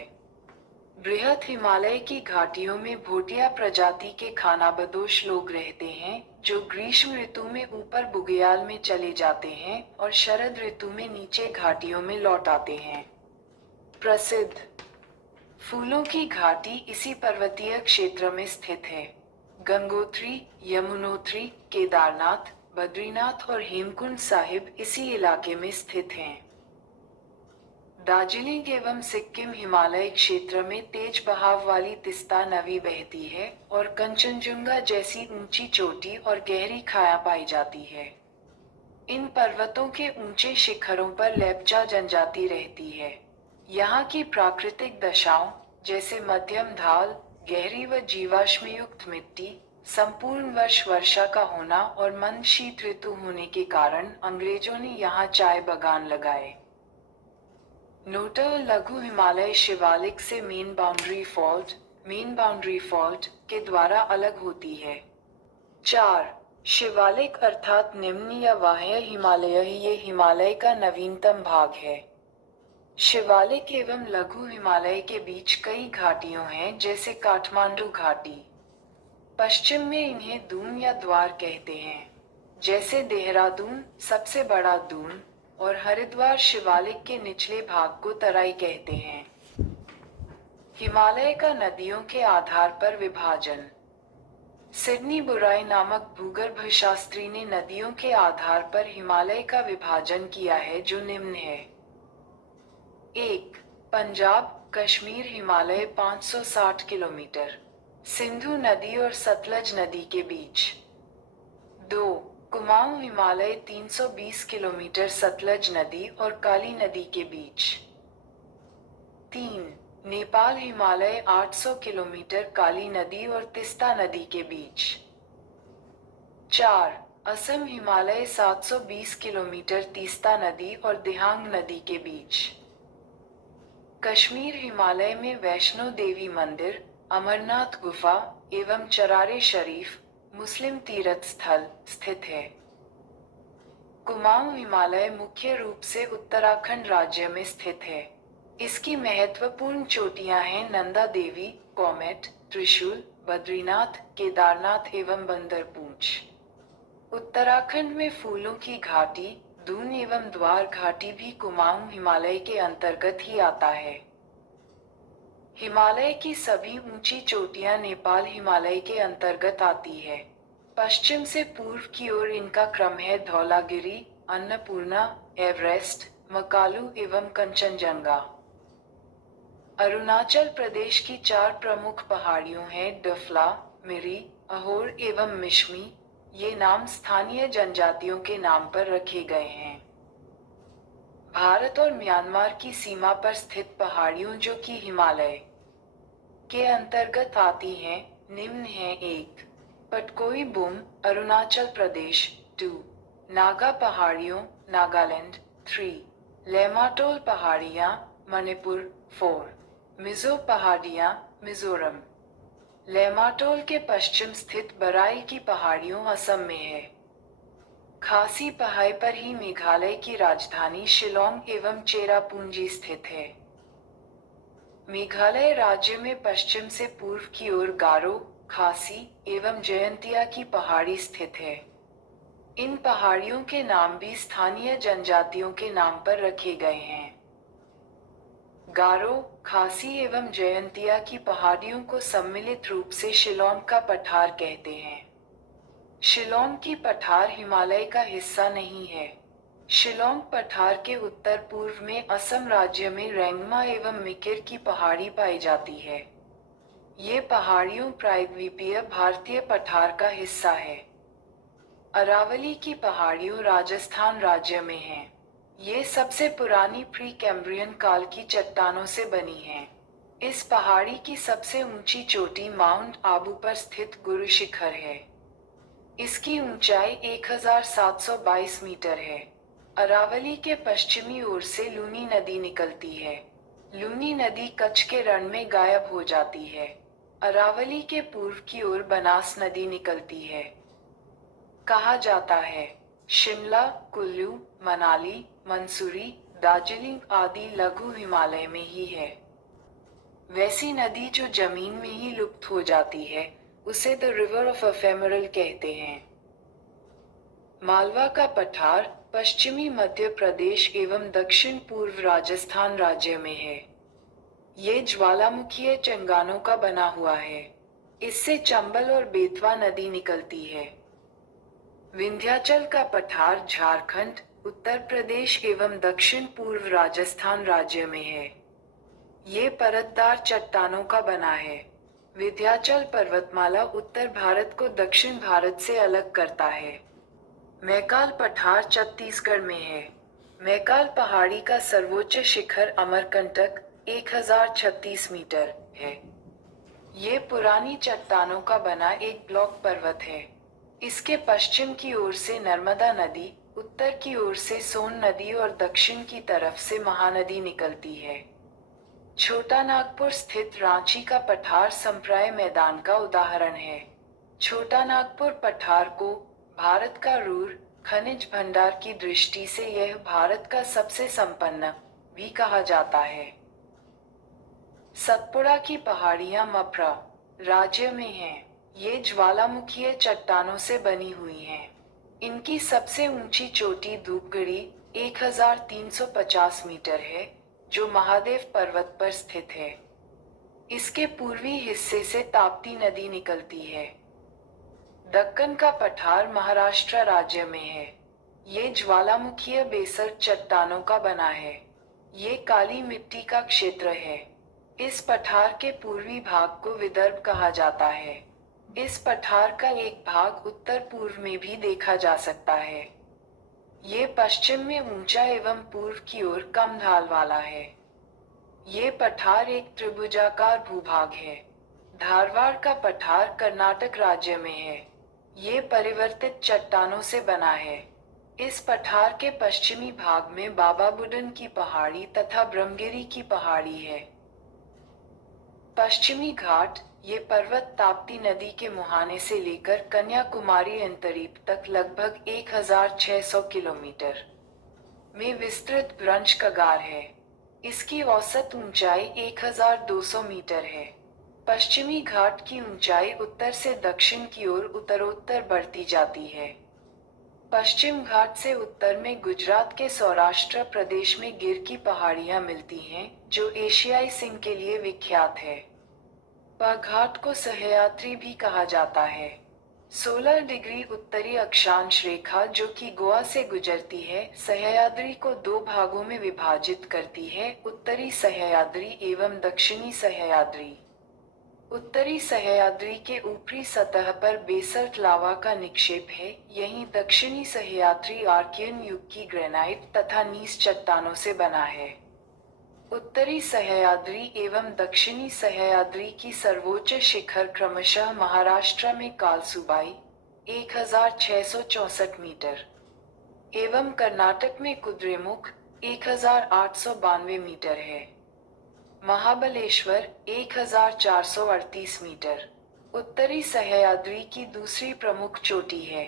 बृहद हिमालय की घाटियों में भोटिया प्रजाति के खानाबदोश लोग रहते हैं, जो ग्रीष्म ऋतु में ऊपर बुग्याल में चले जाते हैं और शरद ऋतु में नीचे घाटियों में लौट आते हैं। प्रसिद्ध फूलों की घाटी इसी पर्वतीय क्षेत्र में स्थित है। गंगोत्री, यमुनोत्री, केदारनाथ, बद्रीनाथ और हेमकुंड साहिब इसी इलाके में स्थित हैं। दार्जिलिंग एवं सिक्किम हिमालय क्षेत्र में तेज बहाव वाली तिस्ता नदी बहती है और कंचनजुंगा जैसी ऊंची चोटी और गहरी खाया पाई जाती है। इन पर्वतों के ऊंचे शिखरों पर लेप्चा जनजाति रहती है। यहाँ की प्राकृतिक दशाओं, जैसे मध्यम ढाल, गहरी व जीवाश्मयुक्त मिट्टी, संपूर्ण वर्ष वर्षा का होना और मंद शीत ऋतु होने के कारण अंग्रेजों ने यहाँ चाय बागान लगाए। नोटर लघु हिमालय शिवालिक से मेन बाउंड्री फॉल्ट के द्वारा अलग होती है। 4. शिवालिक अर्थात निम्न या बाह्य हिमालय, ये हिमालय का नवीनतम भाग है। शिवालिक एवं लघु हिमालय के बीच कई घाटियां हैं, जैसे काठमांडू घाटी। पश्चिम में इन्हें दून या द्वार कहते हैं। जैसे देहरादून सबसे बड़ा दून, और हरिद्वार शिवालिक के निचले भाग को तराई कहते हैं। हिमालय का नदियों के आधार पर विभाजन। सिडनी बुराई नामक भूगर्भशास्त्री ने नदियों के आधार पर हिमालय का विभाजन किया है, जो निम्न है। 1. पंजाब कश्मीर हिमालय 560 किलोमीटर, सिंधु नदी और सतलज नदी के बीच। 2. कुमाऊं हिमालय 320 किलोमीटर सतलज नदी और काली नदी के बीच। 3. नेपाल हिमालय 800 किलोमीटर काली नदी और तिस्ता नदी के बीच। 4. असम हिमालय 720 किलोमीटर तीस्ता नदी और दिहांग नदी के बीच। कश्मीर हिमालय में वैष्णो देवी मंदिर, अमरनाथ गुफा एवं चरारे शरीफ मुस्लिम तीर्थ स्थल स्थित है। कुमाऊं हिमालय मुख्य रूप से उत्तराखंड राज्य में स्थित है। इसकी महत्वपूर्ण चोटियां हैं नंदा देवी, कॉमेट, त्रिशूल, बद्रीनाथ, केदारनाथ एवं बंदरपूंछ। उत्तराखंड में फूलों की घाटी, दून एवं द्वार घाटी भी कुमाऊं हिमालय के अंतर्गत ही आता है। हिमालय की सभी ऊंची चोटियां नेपाल हिमालय के अंतर्गत आती है। पश्चिम से पूर्व की ओर इनका क्रम है धौलागिरी, अन्नपूर्णा, एवरेस्ट, मकालू एवं कंचनजंगा। अरुणाचल प्रदेश की 4 प्रमुख पहाड़ियों हैं डफला, मिरी, अहोर एवं मिशमी। ये नाम स्थानीय जनजातियों के नाम पर रखे गए हैं। भारत और म्यांमार की सीमा पर स्थित पहाड़ियों जो कि हिमालय के अंतर्गत आती हैं, निम्न हैं। 1. पटकोई बुम, अरुणाचल प्रदेश। 2. नागा पहाड़ियों, नागालैंड। 3. लेमाटोल पहाड़ियाँ, मणिपुर। 4. मिजो पहाड़ियाँ, मिजोरम। लेमाटोल के पश्चिम स्थित बराई की पहाड़ियों असम में है। खासी पहाड़ी पर ही मेघालय की राजधानी शिलोंग एवं चेरापूंजी स्थित है। मेघालय राज्य में पश्चिम से पूर्व की ओर गारो, खासी एवं जयंतिया की पहाड़ी स्थित है। इन पहाड़ियों के नाम भी स्थानीय जनजातियों के नाम पर रखे गए हैं। गारो, खासी एवं जयंतिया की पहाड़ियों को सम्मिलित रूप से शिलोंग का पठार कहते हैं। शिलोंग की पठार हिमालय का हिस्सा नहीं है। शिलोंग पठार के उत्तर पूर्व में असम राज्य में रेंगमा एवं मिकिर की पहाड़ी पाई जाती है। ये पहाड़ियों प्रायद्वीपीय भारतीय पठार का हिस्सा है। अरावली की पहाड़ियों राजस्थान राज्य में हैं। ये सबसे पुरानी प्री कैम्ब्रियन काल की चट्टानों से बनी हैं। इस पहाड़ी की सबसे ऊंची चोटी माउंट आबू पर स्थित गुरु शिखर है। इसकी ऊंचाई 1722 मीटर है। अरावली के पश्चिमी ओर से लूनी नदी निकलती है। लूनी नदी कच्छ के रण में गायब हो जाती है। अरावली के पूर्व की ओर बनास नदी निकलती है। कहा जाता है शिमला, कुल्लू, मनाली, मंसूरी, दार्जिलिंग आदि लघु हिमालय में ही है। वैसी नदी जो जमीन में ही लुप्त हो जाती है, उसे द रिवर ऑफ एफेमरल कहते हैं। मालवा का पठार पश्चिमी मध्य प्रदेश एवं दक्षिण पूर्व राजस्थान राज्य में है। ये ज्वालामुखीय चंगानों का बना हुआ है। इससे चंबल और बेतवा नदी निकलती है। विंध्याचल का पठार झारखंड, उत्तर प्रदेश एवं दक्षिण पूर्व राजस्थान राज्य में है। ये परतदार चट्टानों का बना है। विंध्याचल पर्वतमाला उत्तर भारत को दक्षिण भारत से अलग करता है। मैकाल पठार छत्तीसगढ़ में है। मैकाल पहाड़ी का सर्वोच्च शिखर अमरकंटक 1036 मीटर है। ये पुरानी चट्टानों का बना एक ब्लॉक पर्वत है। इसके पश्चिम की ओर से नर्मदा नदी, उत्तर की ओर से सोन नदी और दक्षिण की तरफ से महानदी निकलती है। छोटा नागपुर स्थित रांची का पठार संप्राय मैदान का उदाहरण है। छोटा नागपुर पठार को भारत का रूर खनिज भंडार की दृष्टि से यह भारत का सबसे संपन्न भी कहा जाता है। सतपुड़ा की पहाड़ियां मप्र राज्य में हैं। ये ज्वालामुखीय चट्टानों से बनी हुई हैं। इनकी सबसे ऊंची चोटी धूपगढ़ी 1350 मीटर है, जो महादेव पर्वत पर स्थित है। इसके पूर्वी हिस्से से ताप्ती नदी निकलती है। दक्कन का पठार महाराष्ट्र राज्य में है। ये ज्वालामुखीय बेसल्ट चट्टानों का बना है। ये काली मिट्टी का क्षेत्र है। इस पठार के पूर्वी भाग को विदर्भ कहा जाता है। इस पठार का एक भाग उत्तर पूर्व में भी देखा जा सकता है। ये पश्चिम में ऊंचा एवं पूर्व की ओर कम ढाल वाला है। ये पठार एक त्रिभुजाकार भूभाग है। धारवाड़ का पठार कर्नाटक राज्य में है। ये परिवर्तित चट्टानों से बना है। इस पठार के पश्चिमी भाग में बाबा बुडन की पहाड़ी तथा ब्रह्मगिरी की पहाड़ी है। पश्चिमी घाट, ये पर्वत ताप्ती नदी के मुहाने से लेकर कन्याकुमारी अंतरीप तक लगभग 1600 किलोमीटर में विस्तृत भ्रंश कगार है। इसकी औसत ऊंचाई 1200 मीटर है। पश्चिमी घाट की ऊंचाई उत्तर से दक्षिण की ओर उत्तरोत्तर बढ़ती जाती है। पश्चिम घाट से उत्तर में गुजरात के सौराष्ट्र प्रदेश में गिर की पहाड़ियां मिलती हैं, जो एशियाई सिंह के लिए विख्यात है। वह घाट को सहयात्री भी कहा जाता है। 16 डिग्री उत्तरी अक्षांश रेखा, जो कि गोवा से गुजरती है, सह्याद्री को दो भागों में विभाजित करती है, उत्तरी सह्याद्री एवं दक्षिणी सह्याद्री। उत्तरी सह्याद्री के ऊपरी सतह पर बेसल्ट लावा का निक्षेप है। यहीं दक्षिणी सह्याद्री आर्कियन युग की ग्रेनाइट तथा नीस चट्टानों से बना है। उत्तरी सह्याद्री एवं दक्षिणी सह्याद्री की सर्वोच्च शिखर क्रमशः महाराष्ट्र में कालसुबाई 1664 मीटर एवं कर्नाटक में कुद्रेमुख 1892 मीटर है। महाबलेश्वर 1438 मीटर उत्तरी सह्याद्री की दूसरी प्रमुख चोटी है।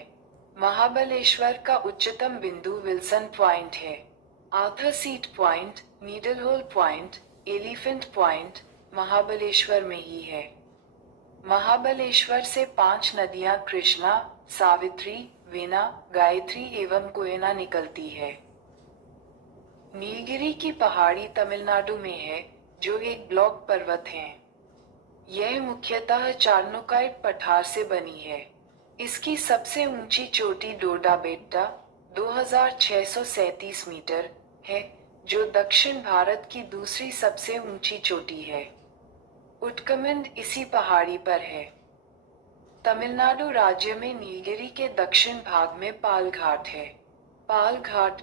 महाबलेश्वर का उच्चतम बिंदु विल्सन पॉइंट है। Arthur seat point, needle hole point, elephant point Mahabaleshwar में ही है। महाबलेश्वर से 5 नदियां कृष्णा, सावित्री, वेना, गायत्री एवं कोयना निकलती है। नीलगिरी की पहाड़ी तमिलनाडु में है, जो एक ब्लॉक पर्वत है। यह मुख्यतः चार्नोकाइट पठार से बनी है। इसकी सबसे ऊंची चोटी डोडा बेट्टा 2637 मीटर है, जो दक्षिण भारत की दूसरी सबसे ऊंची चोटी है। उटकमंड इसी पहाड़ी पर है। तमिलनाडु राज्य में नीलगिरी के दक्षिण भाग में पालघाट है। पालघाट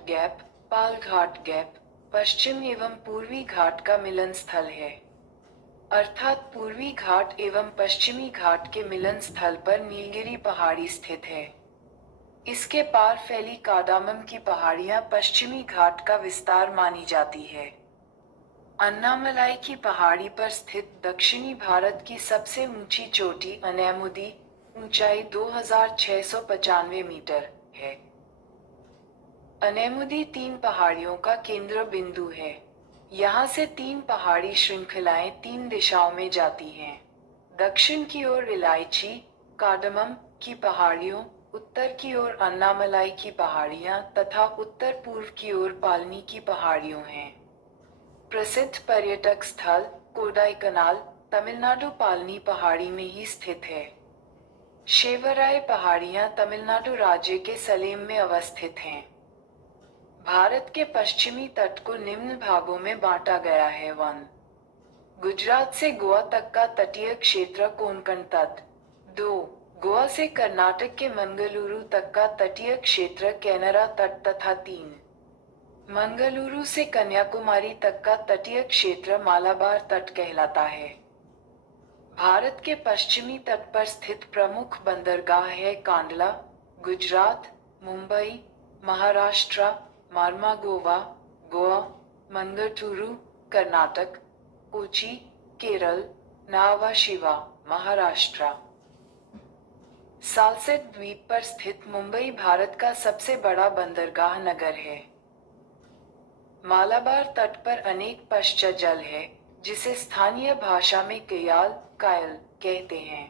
गैप पश्चिम एवं पूर्वी घाट का मिलन स्थल है। अर्थात पूर्वी घाट एवं पश्चिमी घाट के मिलन स्थल पर नीलगिरी पहाड़ी स्थित है। इसके पार फैली कादामम की पहाड़ियां पश्चिमी घाट का विस्तार मानी जाती है। अन्नामलाई की पहाड़ी पर स्थित दक्षिणी भारत की सबसे ऊंची चोटी अनैमुदी, ऊंचाई 2695 मीटर है। अनैमुदी 3 पहाड़ियों का केंद्र बिंदु है। यहाँ से 3 पहाड़ी श्रृंखलाएं 3 दिशाओं में जाती हैं। दक्षिण की ओर इलायची, कार्डमम की पहाड़ियों, उत्तर की ओर अन्नामलाई की पहाड़ियां तथा उत्तर पूर्व की ओर पालनी की पहाड़ियों हैं। प्रसिद्ध पर्यटक स्थल कोडाईकनाल तमिलनाडु पालनी पहाड़ी में ही स्थित है। शेवराय पहाड़ियां तमिलनाडु राज्य के सलेम में अवस्थित हैं। भारत के पश्चिमी तट को निम्न भागों में बांटा गया है। 1. गुजरात से गोवा तक का तटीय क्षेत्र कोंकण तट। 2. गोवा से कर्नाटक के मंगलुरु तक का तटीय क्षेत्र केनरा तट तथा 3. मंगलुरु से कन्याकुमारी तक का तटीय क्षेत्र मालाबार तट कहलाता है। भारत के पश्चिमी तट पर स्थित प्रमुख बंदरगाह है कांडला, गुजरात, मुंबई, महाराष्ट्र, मार्मागोवा, गोवा, मंगलुरु, कर्नाटक, कोची, केरल, नावा शिवा, महाराष्ट्र। सालसेट द्वीप पर स्थित मुंबई भारत का सबसे बड़ा बंदरगाह नगर है। मालाबार तट पर अनेक पश्च जल है, जिसे स्थानीय भाषा में कायल कहते हैं।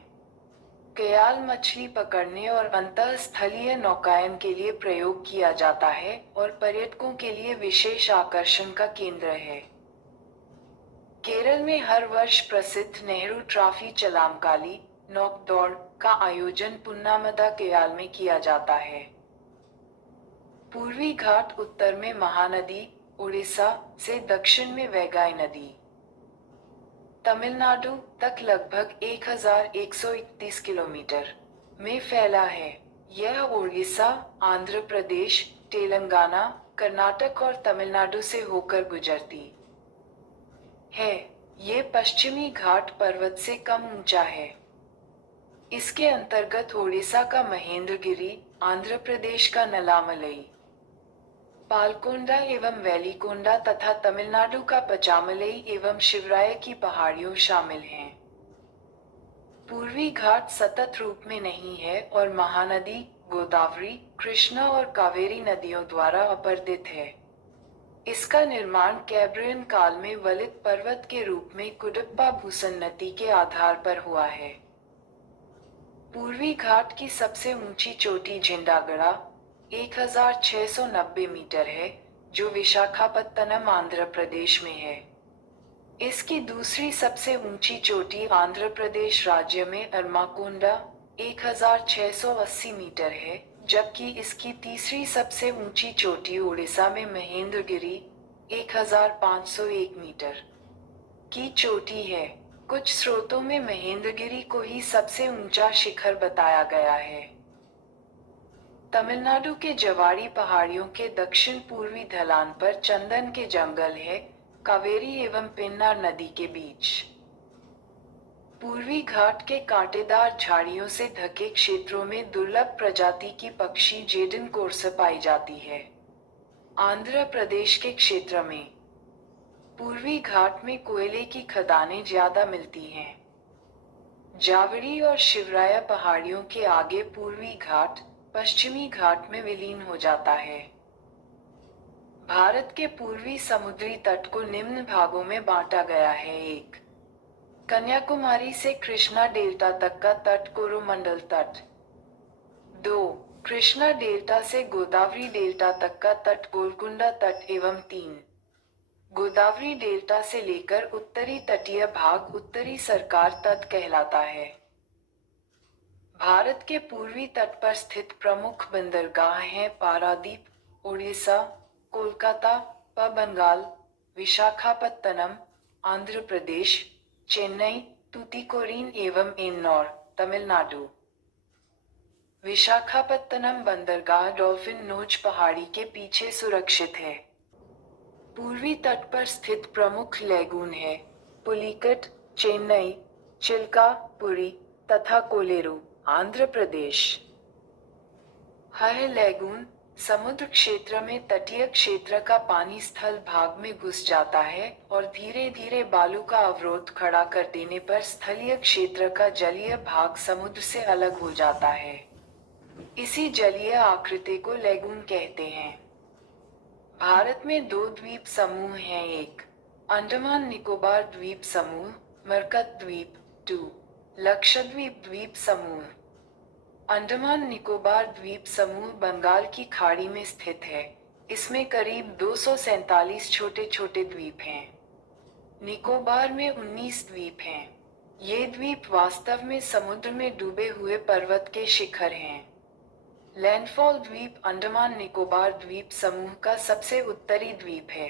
कयाल मछली पकड़ने और अंतःस्थलीय नौकायन के लिए प्रयोग किया जाता है और पर्यटकों के लिए विशेष आकर्षण का केंद्र है। केरल में हर वर्ष प्रसिद्ध नेहरू ट्रॉफी चलामकाली नौक दौड़ का आयोजन पुन्नामदा कयाल में किया जाता है। पूर्वी घाट उत्तर में महानदी, उड़ीसा से दक्षिण में वैगाई नदी, तमिलनाडु तक लगभग 1131 किलोमीटर में फैला है। यह उड़ीसा, आंध्र प्रदेश, तेलंगाना, कर्नाटक और तमिलनाडु से होकर गुजरती है। ये पश्चिमी घाट पर्वत से कम ऊंचा है। इसके अंतर्गत उड़ीसा का महेंद्रगिरी, आंध्र प्रदेश का नलामलई, पालकोंडा एवं वेलिकोंडा तथा तमिलनाडु का पचामलई एवं शिवराय की पहाड़ियों शामिल हैं। पूर्वी घाट सतत रूप में नहीं है और महानदी, गोदावरी, कृष्णा और कावेरी नदियों द्वारा अपर्दित है। इसका निर्माण कैब्रियन काल में वलित पर्वत के रूप में कुडप्पा भूसन्नति के आधार पर हुआ है। पूर्वी घाट की सबसे ऊंची चोटी झिंडागड़ा 1690 मीटर है, जो विशाखापत्तनम आंध्र प्रदेश में है। इसकी दूसरी सबसे ऊंची चोटी आंध्र प्रदेश राज्य में अरमाकोंडा 1680 मीटर है, जबकि इसकी तीसरी सबसे ऊंची चोटी उड़ीसा में महेंद्रगिरी 1501 मीटर की चोटी है। कुछ स्रोतों में महेंद्रगिरी को ही सबसे ऊंचा शिखर बताया गया है। तमिलनाडु के जवाड़ी पहाड़ियों के दक्षिण पूर्वी ढलान पर चंदन के जंगल है, कावेरी एवं पेन्नार नदी के बीच। पूर्वी घाट के कांटेदार झाड़ियों से ढके क्षेत्रों में दुर्लभ प्रजाति की पक्षी जेडन कोर्स पाई जाती है। आंध्र प्रदेश के क्षेत्र में पूर्वी घाट में कोयले की खदानें ज्यादा मिलती हैं। जावड़ी और शिवराया पहाड़ियों के आगे पूर्वी घाट पश्चिमी घाट में विलीन हो जाता है। भारत के पूर्वी समुद्री तट को निम्न भागों में बांटा गया है। 1. कन्याकुमारी से कृष्णा डेल्टा तक का तट कोरोमंडल तट। 2. कृष्णा डेल्टा से गोदावरी डेल्टा तक का तट गोलकुंडा तट एवं 3. गोदावरी डेल्टा से लेकर उत्तरी तटीय भाग उत्तरी सरकार तट कहलाता है। भारत के पूर्वी तट पर स्थित प्रमुख बंदरगाह हैं पारादीप, उड़ीसा, कोलकाता, बंगाल, विशाखापत्तनम, आंध्र प्रदेश, चेन्नई, तूतीकोरिन एवं एन्नौर, तमिलनाडु। विशाखापत्तनम बंदरगाह डॉल्फिन नोच पहाड़ी के पीछे सुरक्षित है। पूर्वी तट पर स्थित प्रमुख लैगून है पुलिकट, चेन्नई, चिल्का, पुरी तथा कोलेरू, आंध्र प्रदेश। हर लैगून समुद्र क्षेत्र में तटीय क्षेत्र का पानी स्थल भाग में घुस जाता है और धीरे धीरे बालू का अवरोध खड़ा कर देने पर स्थलीय क्षेत्र का जलीय भाग समुद्र से अलग हो जाता है। इसी जलीय आकृति को लैगून कहते हैं। भारत में 2 द्वीप समूह हैं। 1. अंडमान निकोबार द्वीप समूह, मरकत द्वीप। 2. लक्षद्वीप द्वीप समूह। अंडमान निकोबार द्वीप समूह बंगाल की खाड़ी में स्थित है। इसमें करीब 247 छोटे छोटे द्वीप हैं। निकोबार में 19 द्वीप हैं। ये द्वीप वास्तव में समुद्र में डूबे हुए पर्वत के शिखर हैं। लैंडफॉल द्वीप अंडमान निकोबार द्वीप समूह का सबसे उत्तरी द्वीप है।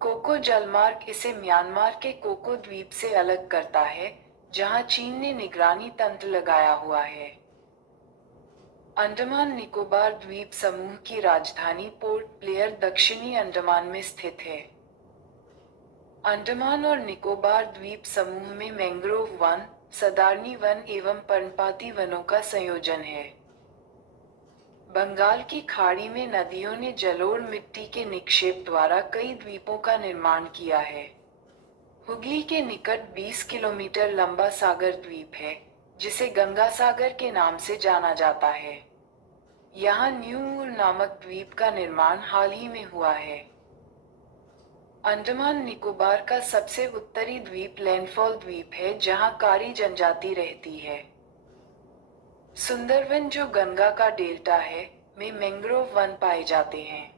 कोको जलमार्ग इसे म्यांमार के कोको द्वीप से अलग करता है, जहां चीन ने निगरानी तंत्र लगाया हुआ है। अंडमान निकोबार द्वीप समूह की राजधानी पोर्ट ब्लेयर दक्षिणी अंडमान में स्थित है। अंडमान और निकोबार द्वीप समूह में मैंग्रोव वन, सदारनी वन एवं पर्णपाती वनों का संयोजन है। बंगाल की खाड़ी में नदियों ने जलोढ़ मिट्टी के निक्षेप द्वारा कई द्वीपों का निर्माण किया है। हुगली के निकट 20 किलोमीटर लंबा सागर द्वीप है, जिसे गंगा सागर के नाम से जाना जाता है। यहाँ न्यू ऊर नामक द्वीप का निर्माण हाल ही में हुआ है। अंडमान निकोबार का सबसे उत्तरी द्वीप लैंडफॉल द्वीप है, जहाँ कारी जनजाति रहती है। सुंदरवन, जो गंगा का डेल्टा है, में मैंग्रोव वन पाए जाते हैं।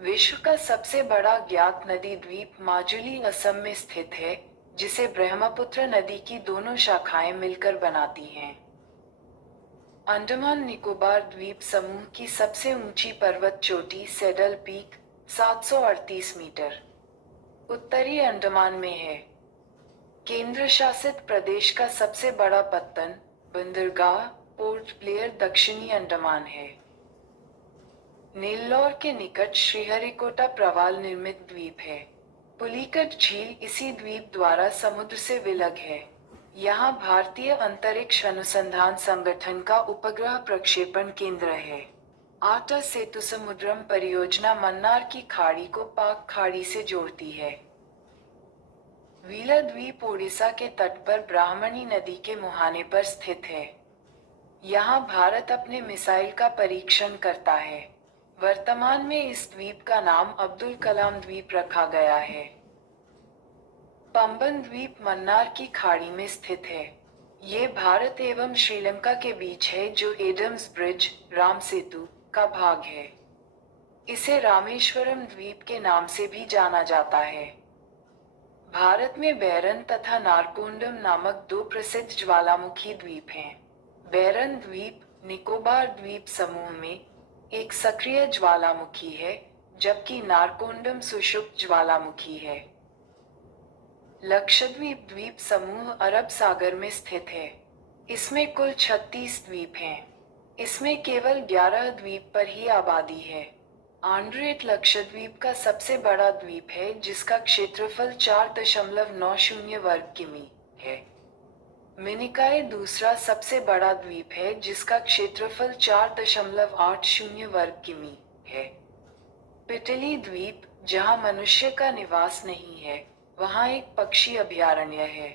विश्व का सबसे बड़ा ज्ञात नदी द्वीप माजुली असम में स्थित है, जिसे ब्रह्मपुत्र नदी की दोनों शाखाएं मिलकर बनाती हैं। अंडमान निकोबार द्वीप समूह की सबसे ऊंची पर्वत चोटी सेडल पीक 738 मीटर उत्तरी अंडमान में है। केंद्र शासित प्रदेश का सबसे बड़ा पत्तन बंदरगाह पोर्ट ब्लेयर दक्षिणी अंडमान है। नेल्लौर के निकट श्रीहरिकोटा प्रवाल निर्मित द्वीप है। पुलिकट झील इसी द्वीप द्वारा समुद्र से विलग है। यहाँ भारतीय अंतरिक्ष अनुसंधान संगठन का उपग्रह प्रक्षेपण केंद्र है। आटा सेतु समुद्रम परियोजना मन्नार की खाड़ी को पाक खाड़ी से जोड़ती है। व्हीलर द्वीप ओडिशा के तट पर ब्राह्मणी नदी के मुहाने पर स्थित है। यहाँ भारत अपने मिसाइल का परीक्षण करता है। वर्तमान में इस द्वीप का नाम अब्दुल कलाम द्वीप रखा गया है। पंबन द्वीप मन्नार की खाड़ी में स्थित है। ये भारत एवं श्रीलंका के बीच है, जो एडम्स ब्रिज राम सेतु का भाग है। इसे रामेश्वरम द्वीप के नाम से भी जाना जाता है। भारत में बैरन तथा नारकोंडम नामक दो प्रसिद्ध ज्वालामुखी द्वीप हैं। बैरन द्वीप निकोबार द्वीप समूह में एक सक्रिय ज्वालामुखी है, जबकि नारकोंडम सुषुप्त ज्वालामुखी है। लक्षद्वीप द्वीप समूह अरब सागर में स्थित है। इसमें कुल 36 द्वीप हैं। इसमें केवल 11 द्वीप पर ही आबादी है। आंड्रेट लक्षद्वीप का सबसे बड़ा द्वीप है, जिसका क्षेत्रफल 4.90 वर्ग किमी है। मिनिकॉय दूसरा सबसे बड़ा द्वीप है, जिसका क्षेत्रफल 4.80 वर्ग किमी है। पिटली द्वीप, जहां मनुष्य का निवास नहीं है, वहां एक पक्षी अभयारण्य है।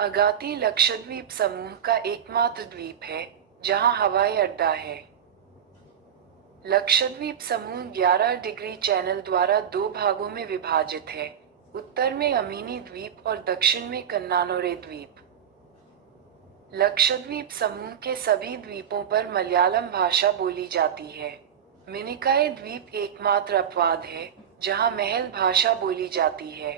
अगाती लक्षद्वीप समूह का एकमात्र द्वीप है, जहां हवाई अड्डा है। लक्षद्वीप समूह 11 डिग्री चैनल द्वारा दो भागों में विभाजित है, उत्तर में अमीनी द्वीप और दक्षिण में कन्नानोरे द्वीप। लक्षद्वीप समूह के सभी द्वीपों पर मलयालम भाषा बोली जाती है। मिनिकॉय द्वीप एकमात्र अपवाद है, जहां महल भाषा बोली जाती है।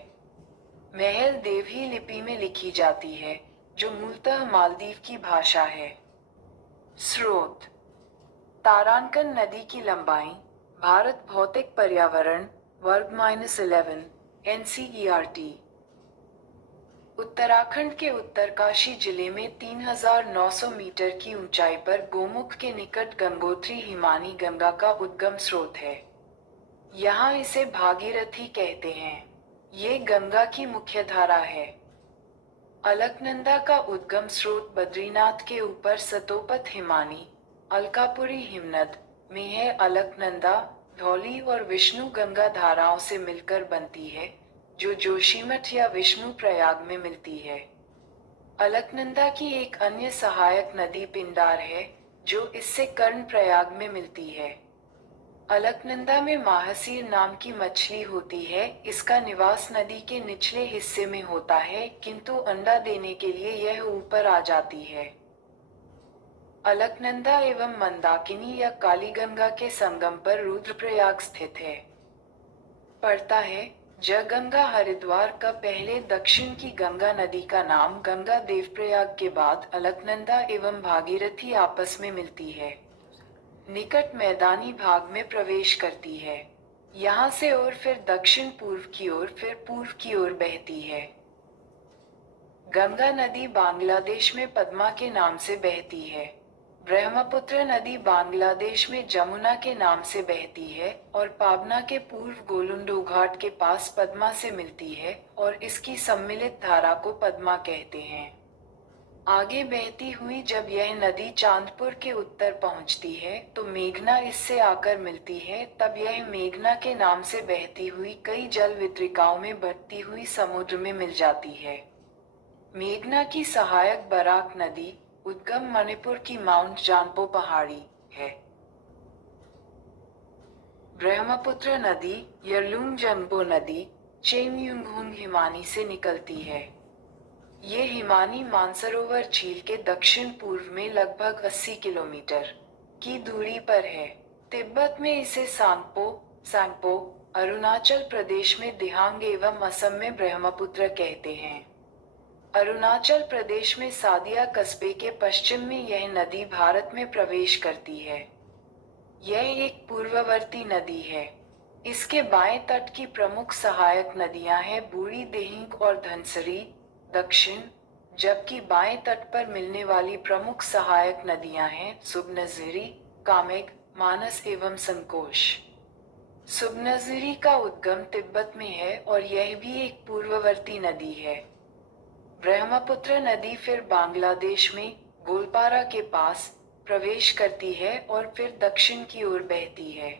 महल देवही लिपि में लिखी जाती है, जो मूलतः मालदीव की भाषा है। स्रोत: तारांकन नदी की लंबाई, भारत भौतिक पर्यावरण, वर्ग -11, NCERT। उत्तराखंड के उत्तरकाशी जिले में 3900 मीटर की ऊंचाई पर गोमुख के निकट गंगोत्री हिमानी गंगा का उद्गम स्रोत है। यहाँ इसे भागीरथी कहते हैं। ये गंगा की मुख्य धारा है। अलकनंदा का उद्गम स्रोत बद्रीनाथ के ऊपर सतोपथ हिमानी अलकापुरी हिमनद में है। अलकनंदा धौली और विष्णु गंगा धाराओं से मिलकर बनती है, जो जोशीमठ या विष्णु प्रयाग में मिलती है। अलकनंदा की एक अन्य सहायक नदी पिंडार है, जो इससे कर्ण प्रयाग में मिलती है। अलकनंदा में माहसीर नाम की मछली होती है। इसका निवास नदी के निचले हिस्से में होता है, किंतु अंडा देने के लिए यह ऊपर आ जाती है। अलकनंदा एवं मंदाकिनी या कालीगंगा के संगम पर रुद्रप्रयाग स्थित है। पड़ता है, गंगा हरिद्वार का पहले दक्षिण की गंगा नदी का नाम गंगा देवप्रयाग के बाद अलकनंदा एवं भागीरथी आपस में मिलती है। निकट मैदानी भाग में प्रवेश करती है। यहाँ से और फिर दक्षिण पूर्व की ओर फिर पूर्व की ओर बहती है। गंगा नदी बांग्लादेश में पद्मा के नाम से बहती है। ब्रह्मपुत्र नदी बांग्लादेश में जमुना के नाम से बहती है और पाबना के पूर्व गोलुंडो घाट के पास पद्मा से मिलती है और इसकी सम्मिलित धारा को पद्मा कहते हैं। आगे बहती हुई जब यह नदी चांदपुर के उत्तर पहुंचती है तो मेघना इससे आकर मिलती है। तब यह मेघना के नाम से बहती हुई कई जल वितरिकाओं में बहती हुई समुद्र में मिल जाती है। मेघना की सहायक बराक नदी उद्गम मणिपुर की माउंट जानपो पहाड़ी है। ब्रह्मपुत्र नदी यरलुंग जंगपो नदी चेमयुंगहुंग हिमानी से निकलती है। ये हिमानी मानसरोवर झील के दक्षिण पूर्व में लगभग 80 किलोमीटर की दूरी पर है। तिब्बत में इसे सांगपो, सांगपो, अरुणाचल प्रदेश में दिहांग एवं असम में ब्रह्मपुत्र कहते हैं। अरुणाचल प्रदेश में सादिया कस्बे के पश्चिम में यह नदी भारत में प्रवेश करती है। यह एक पूर्ववर्ती नदी है। इसके बाएं तट की प्रमुख सहायक नदियां हैं बूढ़ी दिहिंग और धनसरी, दक्षिण, जबकि बाएं तट पर मिलने वाली प्रमुख सहायक नदियां हैं सुबनजिरी, कामेंग, मानस एवं संकोश। सुबनजिरी का उद्गम तिब्बत में है और यह भी एक पूर्ववर्ती नदी है। ब्रह्मपुत्र नदी फिर बांग्लादेश में गोलपारा के पास प्रवेश करती है और फिर दक्षिण की ओर बहती है।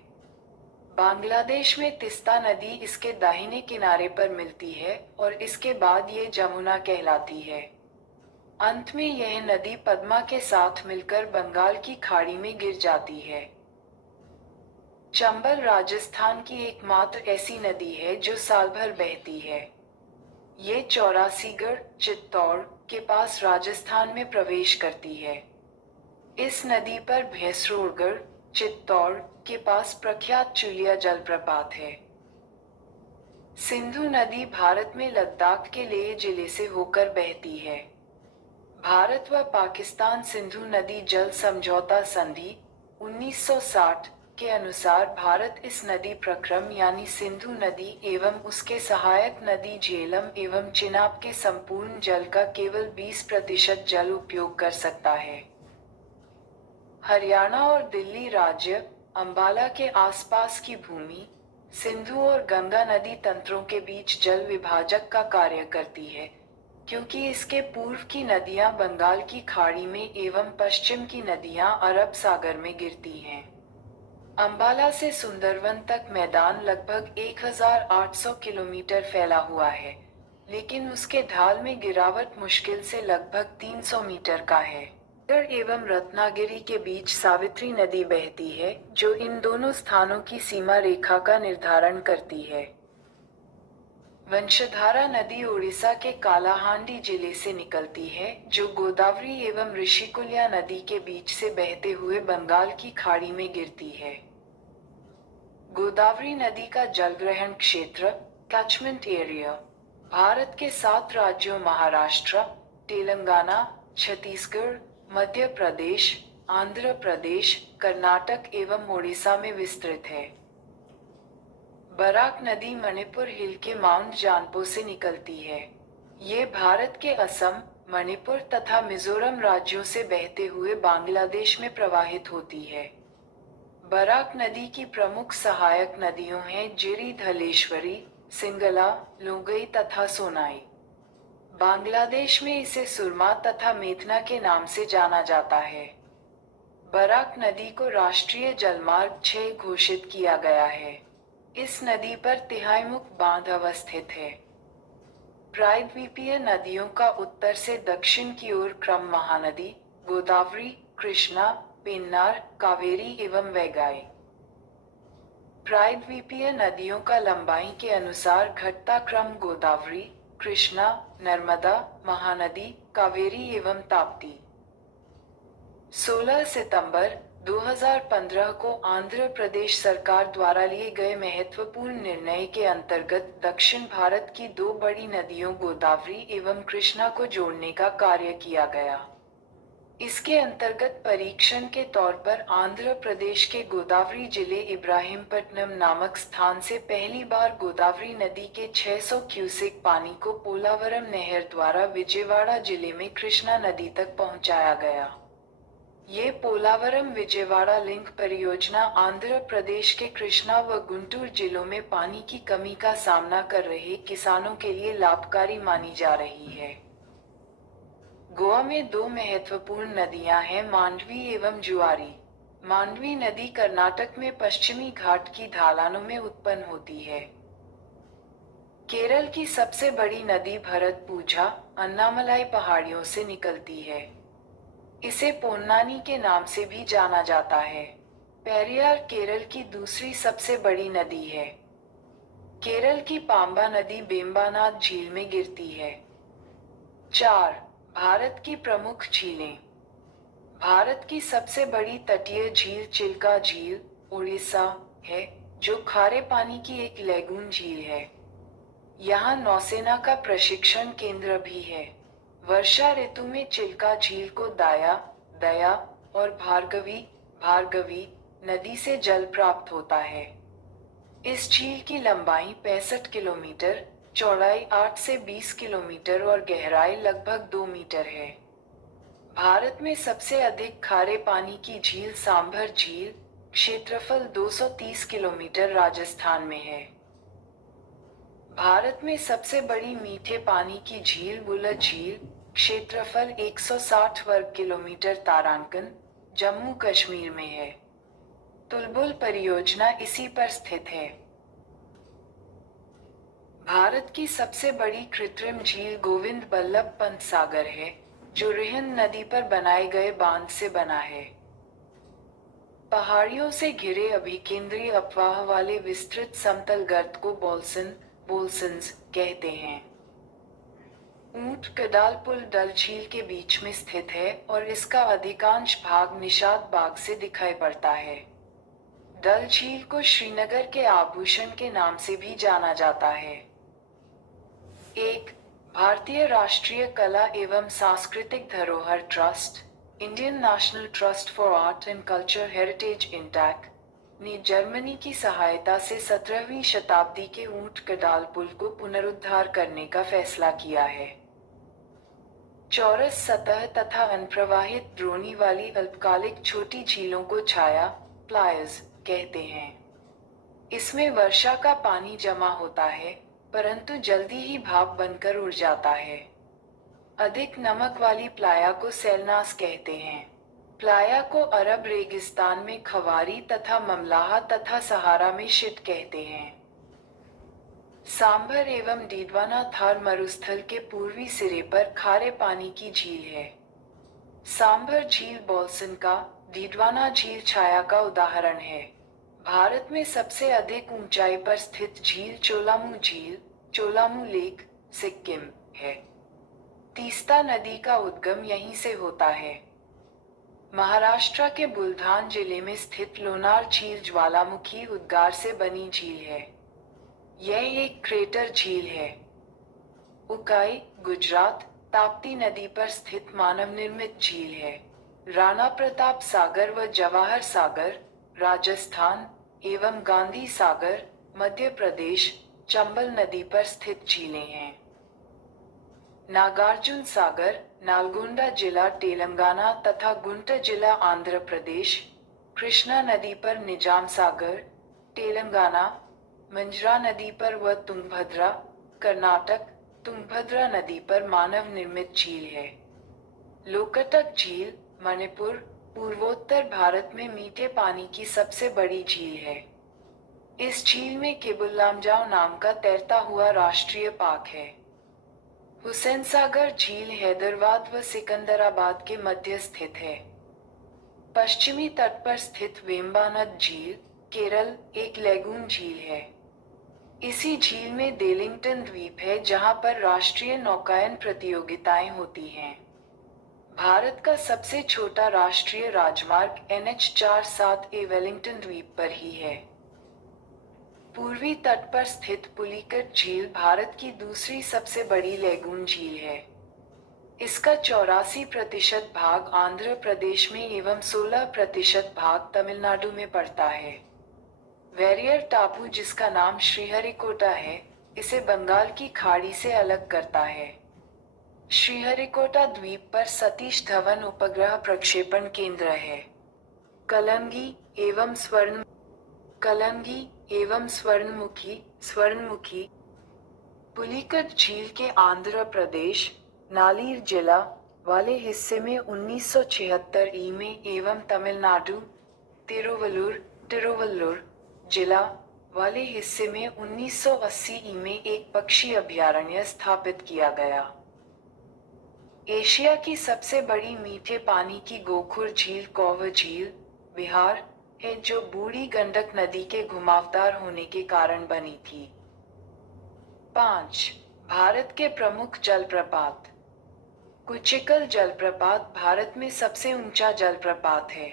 बांग्लादेश में तिस्ता नदी इसके दाहिने किनारे पर मिलती है और इसके बाद ये जमुना कहलाती है। अंत में यह नदी पद्मा के साथ मिलकर बंगाल की खाड़ी में गिर जाती है। चंबल राजस्थान की एकमात्र ऐसी नदी है जो साल भर बहती है। ये चौरासीगढ़, चित्तौड़ के पास राजस्थान में प्रवेश करती है। इस नदी पर भैंसरोडगढ़, चित्तौड़ के पास प्रख्यात चुलिया जलप्रपात है। सिंधु नदी भारत में लद्दाख के लेह जिले से होकर बहती है। भारत व पाकिस्तान सिंधु नदी जल समझौता संधि 1960 के अनुसार भारत इस नदी प्रक्रम यानी सिंधु नदी एवं उसके सहायक नदी झेलम एवं चिनाब के संपूर्ण जल का केवल 20% जल उपयोग कर सकता है। हरियाणा और दिल्ली राज्य अंबाला के आसपास की भूमि सिंधु और गंगा नदी तंत्रों के बीच जल विभाजक का कार्य करती है, क्योंकि इसके पूर्व की नदियां बंगाल की खाड़ी में एवं पश्चिम की नदियां अरब सागर में गिरती हैं। अंबाला से सुंदरवन तक मैदान लगभग 1800 किलोमीटर फैला हुआ है, लेकिन उसके ढाल में गिरावट मुश्किल से लगभग 300 मीटर का है। एवं रत्नागिरी के बीच सावित्री नदी बहती है, जो इन दोनों स्थानों की सीमा रेखा का निर्धारण करती है। वंशधारा नदी ओडिशा के कालाहांडी जिले से निकलती है, जो गोदावरी एवं ऋषिकुल्या नदी के बीच से बहते हुए बंगाल की खाड़ी में गिरती है। गोदावरी नदी का जलग्रहण क्षेत्र कैचमेंट एरिया भारत के 7 राज्यों महाराष्ट्र, तेलंगाना, छत्तीसगढ़, मध्य प्रदेश, आंध्र प्रदेश, कर्नाटक एवं ओडिशा में विस्तृत है। बराक नदी मणिपुर हिल के माउंट जानपो से निकलती है। ये भारत के असम, मणिपुर तथा मिजोरम राज्यों से बहते हुए बांग्लादेश में प्रवाहित होती है। बराक नदी की प्रमुख सहायक नदियों हैं जिरी धलेश्वरी, सिंगला, लोंगई तथा सोनाई। बांग्लादेश में इसे सुरमा तथा मेथना के नाम से जाना जाता है। बराक नदी को राष्ट्रीय जलमार्ग 6 घोषित किया गया है। इस नदी पर तिहाईमुख बांध अवस्थित है। प्रायद्वीपीय नदियों का उत्तर से दक्षिण की ओर क्रम महानदी, गोदावरी, कृष्णा, पेन्नार, कावेरी एवं वैगाई। प्रायद्वीपीय नदियों का लंबाई के अनुसार घटता क्रम गोदावरी, कृष्णा, नर्मदा, महानदी, कावेरी एवं ताप्ती। 16 सितंबर 2015 को आंध्र प्रदेश सरकार द्वारा लिए गए महत्वपूर्ण निर्णय के अंतर्गत दक्षिण भारत की 2 बड़ी नदियों गोदावरी एवं कृष्णा को जोड़ने का कार्य किया गया। इसके अंतर्गत परीक्षण के तौर पर आंध्र प्रदेश के गोदावरी जिले इब्राहिमपट्टनम नामक स्थान से पहली बार गोदावरी नदी के 600 क्यूसेक पानी को पोलावरम नहर द्वारा विजयवाड़ा जिले में कृष्णा नदी तक पहुंचाया गया। ये पोलावरम विजयवाड़ा लिंक परियोजना आंध्र प्रदेश के कृष्णा व गुंटूर जिलों में पानी की कमी का सामना कर रहे किसानों के लिए लाभकारी मानी जा रही है। गोवा में 2 महत्वपूर्ण नदियां हैं मांडवी एवं जुआरी। मांडवी नदी कर्नाटक में पश्चिमी घाट की ढलानों में उत्पन्न होती है। केरल की सबसे बड़ी नदी भरतपुझा अन्नामलाई पहाड़ियों से निकलती है। इसे पोन्नानी के नाम से भी जाना जाता है। पेरियार केरल की दूसरी सबसे बड़ी नदी है। केरल की पांबा नदी बेम्बानाथ झील में गिरती है। 4. भारत की प्रमुख झीलें। भारत की सबसे बड़ी तटीय झील चिल्का झील, उड़ीसा, है, जो खारे पानी की एक लैगून झील है। यहाँ नौसेना का प्रशिक्षण केंद्र भी है। वर्षा ऋतु में चिल्का झील को दाया, दया और भार्गवी नदी से जल प्राप्त होता है। इस झील की लंबाई 65 किलोमीटर, चौड़ाई 8 से 20 किलोमीटर और गहराई लगभग 2 मीटर है। भारत में सबसे अधिक खारे पानी की झील सांभर झील, क्षेत्रफल 230 किलोमीटर, राजस्थान में है। भारत में सबसे बड़ी मीठे पानी की झील बुलर झील, क्षेत्रफल 160 वर्ग किलोमीटर, तारांकन, जम्मू कश्मीर में है। तुलबुल परियोजना इसी पर स्थित है। भारत की सबसे बड़ी कृत्रिम झील गोविंद बल्लभ पंत सागर है, जो रिहंद नदी पर बनाए गए बांध से बना है। पहाड़ियों से घिरे अभिकेंद्रीय अपवाह वाले विस्तृत समतल गर्त को बोल्सन्स कहते हैं। ऊंट कडाल पुल डल झील के बीच में स्थित है और इसका अधिकांश भाग निषाद बाग से दिखाई पड़ता है। डल झील को श्रीनगर के आभूषण के नाम से भी जाना जाता है। 1. भारतीय राष्ट्रीय कला एवं सांस्कृतिक धरोहर trust, Indian National Trust for Art and Culture Heritage INTACH, ने जर्मनी की सहायता से 17वीं शताब्दी के ऊंट कडाल पुल को पुनरुद्धार करने का फैसला किया है। चौरस सतह तथा अनप्रवाहित द्रोणी वाली अल्पकालिक छोटी झीलों को छाया, प्लायर्स, कहते हैं। इसमें वर्षा का पानी जमा होता है, परंतु जल्दी ही भाप बनकर उड़ जाता है। अधिक नमक वाली प्लाया को सेलनास कहते हैं। प्लाया को अरब रेगिस्तान में खवारी तथा ममलाहा तथा सहारा में शिट कहते हैं। सांभर एवं डीडवाना थार मरुस्थल के पूर्वी सिरे पर खारे पानी की झील है। सांभर झील बोल्सन का, डीडवाना झील छाया का उदाहरण है। भारत में सबसे अधिक ऊंचाई पर स्थित झील चोलामू लेक, सिक्किम, है। तीस्ता नदी का उद्गम यहीं से होता है। महाराष्ट्र के बुलढाना जिले में स्थित लोनार झील ज्वालामुखी उद्गार से बनी झील है। यह एक क्रेटर झील है। उकाई, गुजरात, ताप्ती नदी पर स्थित मानव निर्मित झील है। राणा प्रताप सागर व जवाहर सागर, राजस्थान, एवं गांधी सागर, मध्य प्रदेश, चंबल नदी पर स्थित झीलें हैं। नागार्जुन सागर, नालगोंडा जिला तेलंगाना तथा गुंटा जिला आंध्र प्रदेश, कृष्णा नदी पर निजाम सागर, तेलंगाना, मंजरा नदी पर व तुंगभद्रा, कर्नाटक, तुंगभद्रा नदी पर मानव निर्मित झील है। लोकटक झील, मणिपुर, पूर्वोत्तर भारत में मीठे पानी की सबसे बड़ी झील है। इस झील में केबुल-लामजाओ नाम का तैरता हुआ राष्ट्रीय पार्क है। हुसैनसागर झील हैदराबाद व सिकंदराबाद के मध्य स्थित है। पश्चिमी तट पर स्थित वेम्बानद झील, केरल, एक लैगून झील है। इसी झील में देलिंगटन द्वीप है जहां पर राष्ट्रीय नौकायन प्रतियोगिताएं होती हैं। भारत का सबसे छोटा राष्ट्रीय राजमार्ग NH-47 वेलिंगटन द्वीप पर ही है। पूर्वी तट पर स्थित पुलिकट झील भारत की दूसरी सबसे बड़ी लैगून झील है। इसका 84% भाग आंध्र प्रदेश में एवं 16% भाग तमिलनाडु में पड़ता है। वेरियर टापू, जिसका नाम श्रीहरिकोटा है, इसे बंगाल की खाड़ी से अलग करता है। श्रीहरिकोटा द्वीप पर सतीश धवन उपग्रह प्रक्षेपण केंद्र है। कलंगी एवं स्वर्णमुखी पुलिकट झील के आंध्र प्रदेश, नालीर जिला वाले हिस्से में 1976 ई में एवं तमिलनाडु, तिरुवल्लुर जिला वाले हिस्से में 1980 ई में एक पक्षी अभयारण्य स्थापित किया गया। एशिया की सबसे बड़ी मीठे पानी की गोखुर झील कौवा झील, बिहार, है, जो बूढ़ी गंडक नदी के घुमावदार होने के कारण बनी थी। 5. भारत के प्रमुख जलप्रपात। कुचिकल जलप्रपात भारत में सबसे ऊंचा जलप्रपात है।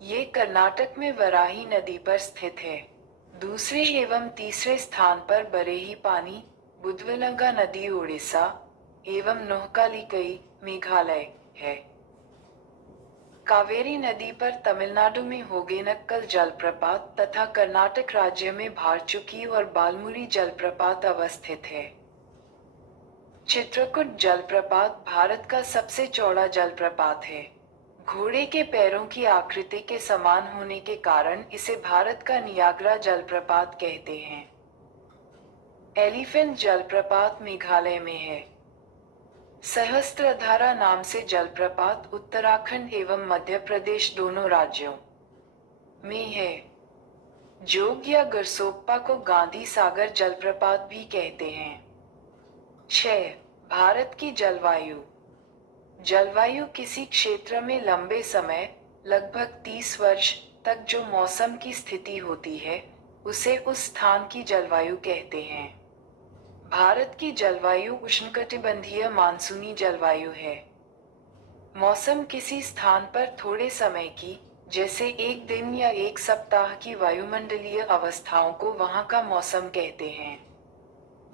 ये कर्नाटक में वराही नदी पर स्थित है। दूसरे एवं तीसरे स्थान पर बरेही पानी, बुधवलंगा नदी उड़ीसा एवं नोहकालिकई मेघालय है। कावेरी नदी पर तमिलनाडु में होगेनक्कल जलप्रपात तथा कर्नाटक राज्य में भारचुकी और बालमुरी जलप्रपात अवस्थित है। चित्रकूट जलप्रपात भारत का सबसे चौड़ा जलप्रपात है। घोड़े के पैरों की आकृति के समान होने के कारण इसे भारत का नियाग्रा जलप्रपात कहते हैं। एलिफेंट जलप्रपात मेघालय में है। सहस्त्रधारा नाम से जलप्रपात उत्तराखंड एवं मध्य प्रदेश दोनों राज्यों में है। जोग या गरसोप्पा को गांधी सागर जलप्रपात भी कहते हैं। 6. भारत की जलवायु। जलवायु किसी क्षेत्र में लंबे समय, लगभग 30 वर्ष तक जो मौसम की स्थिति होती है, उसे उस स्थान की जलवायु कहते हैं। भारत की जलवायु उष्णकटिबंधीय मानसूनी जलवायु है। मौसम किसी स्थान पर थोड़े समय की, जैसे एक दिन या एक सप्ताह की वायुमंडलीय अवस्थाओं को वहां का मौसम कहते हैं।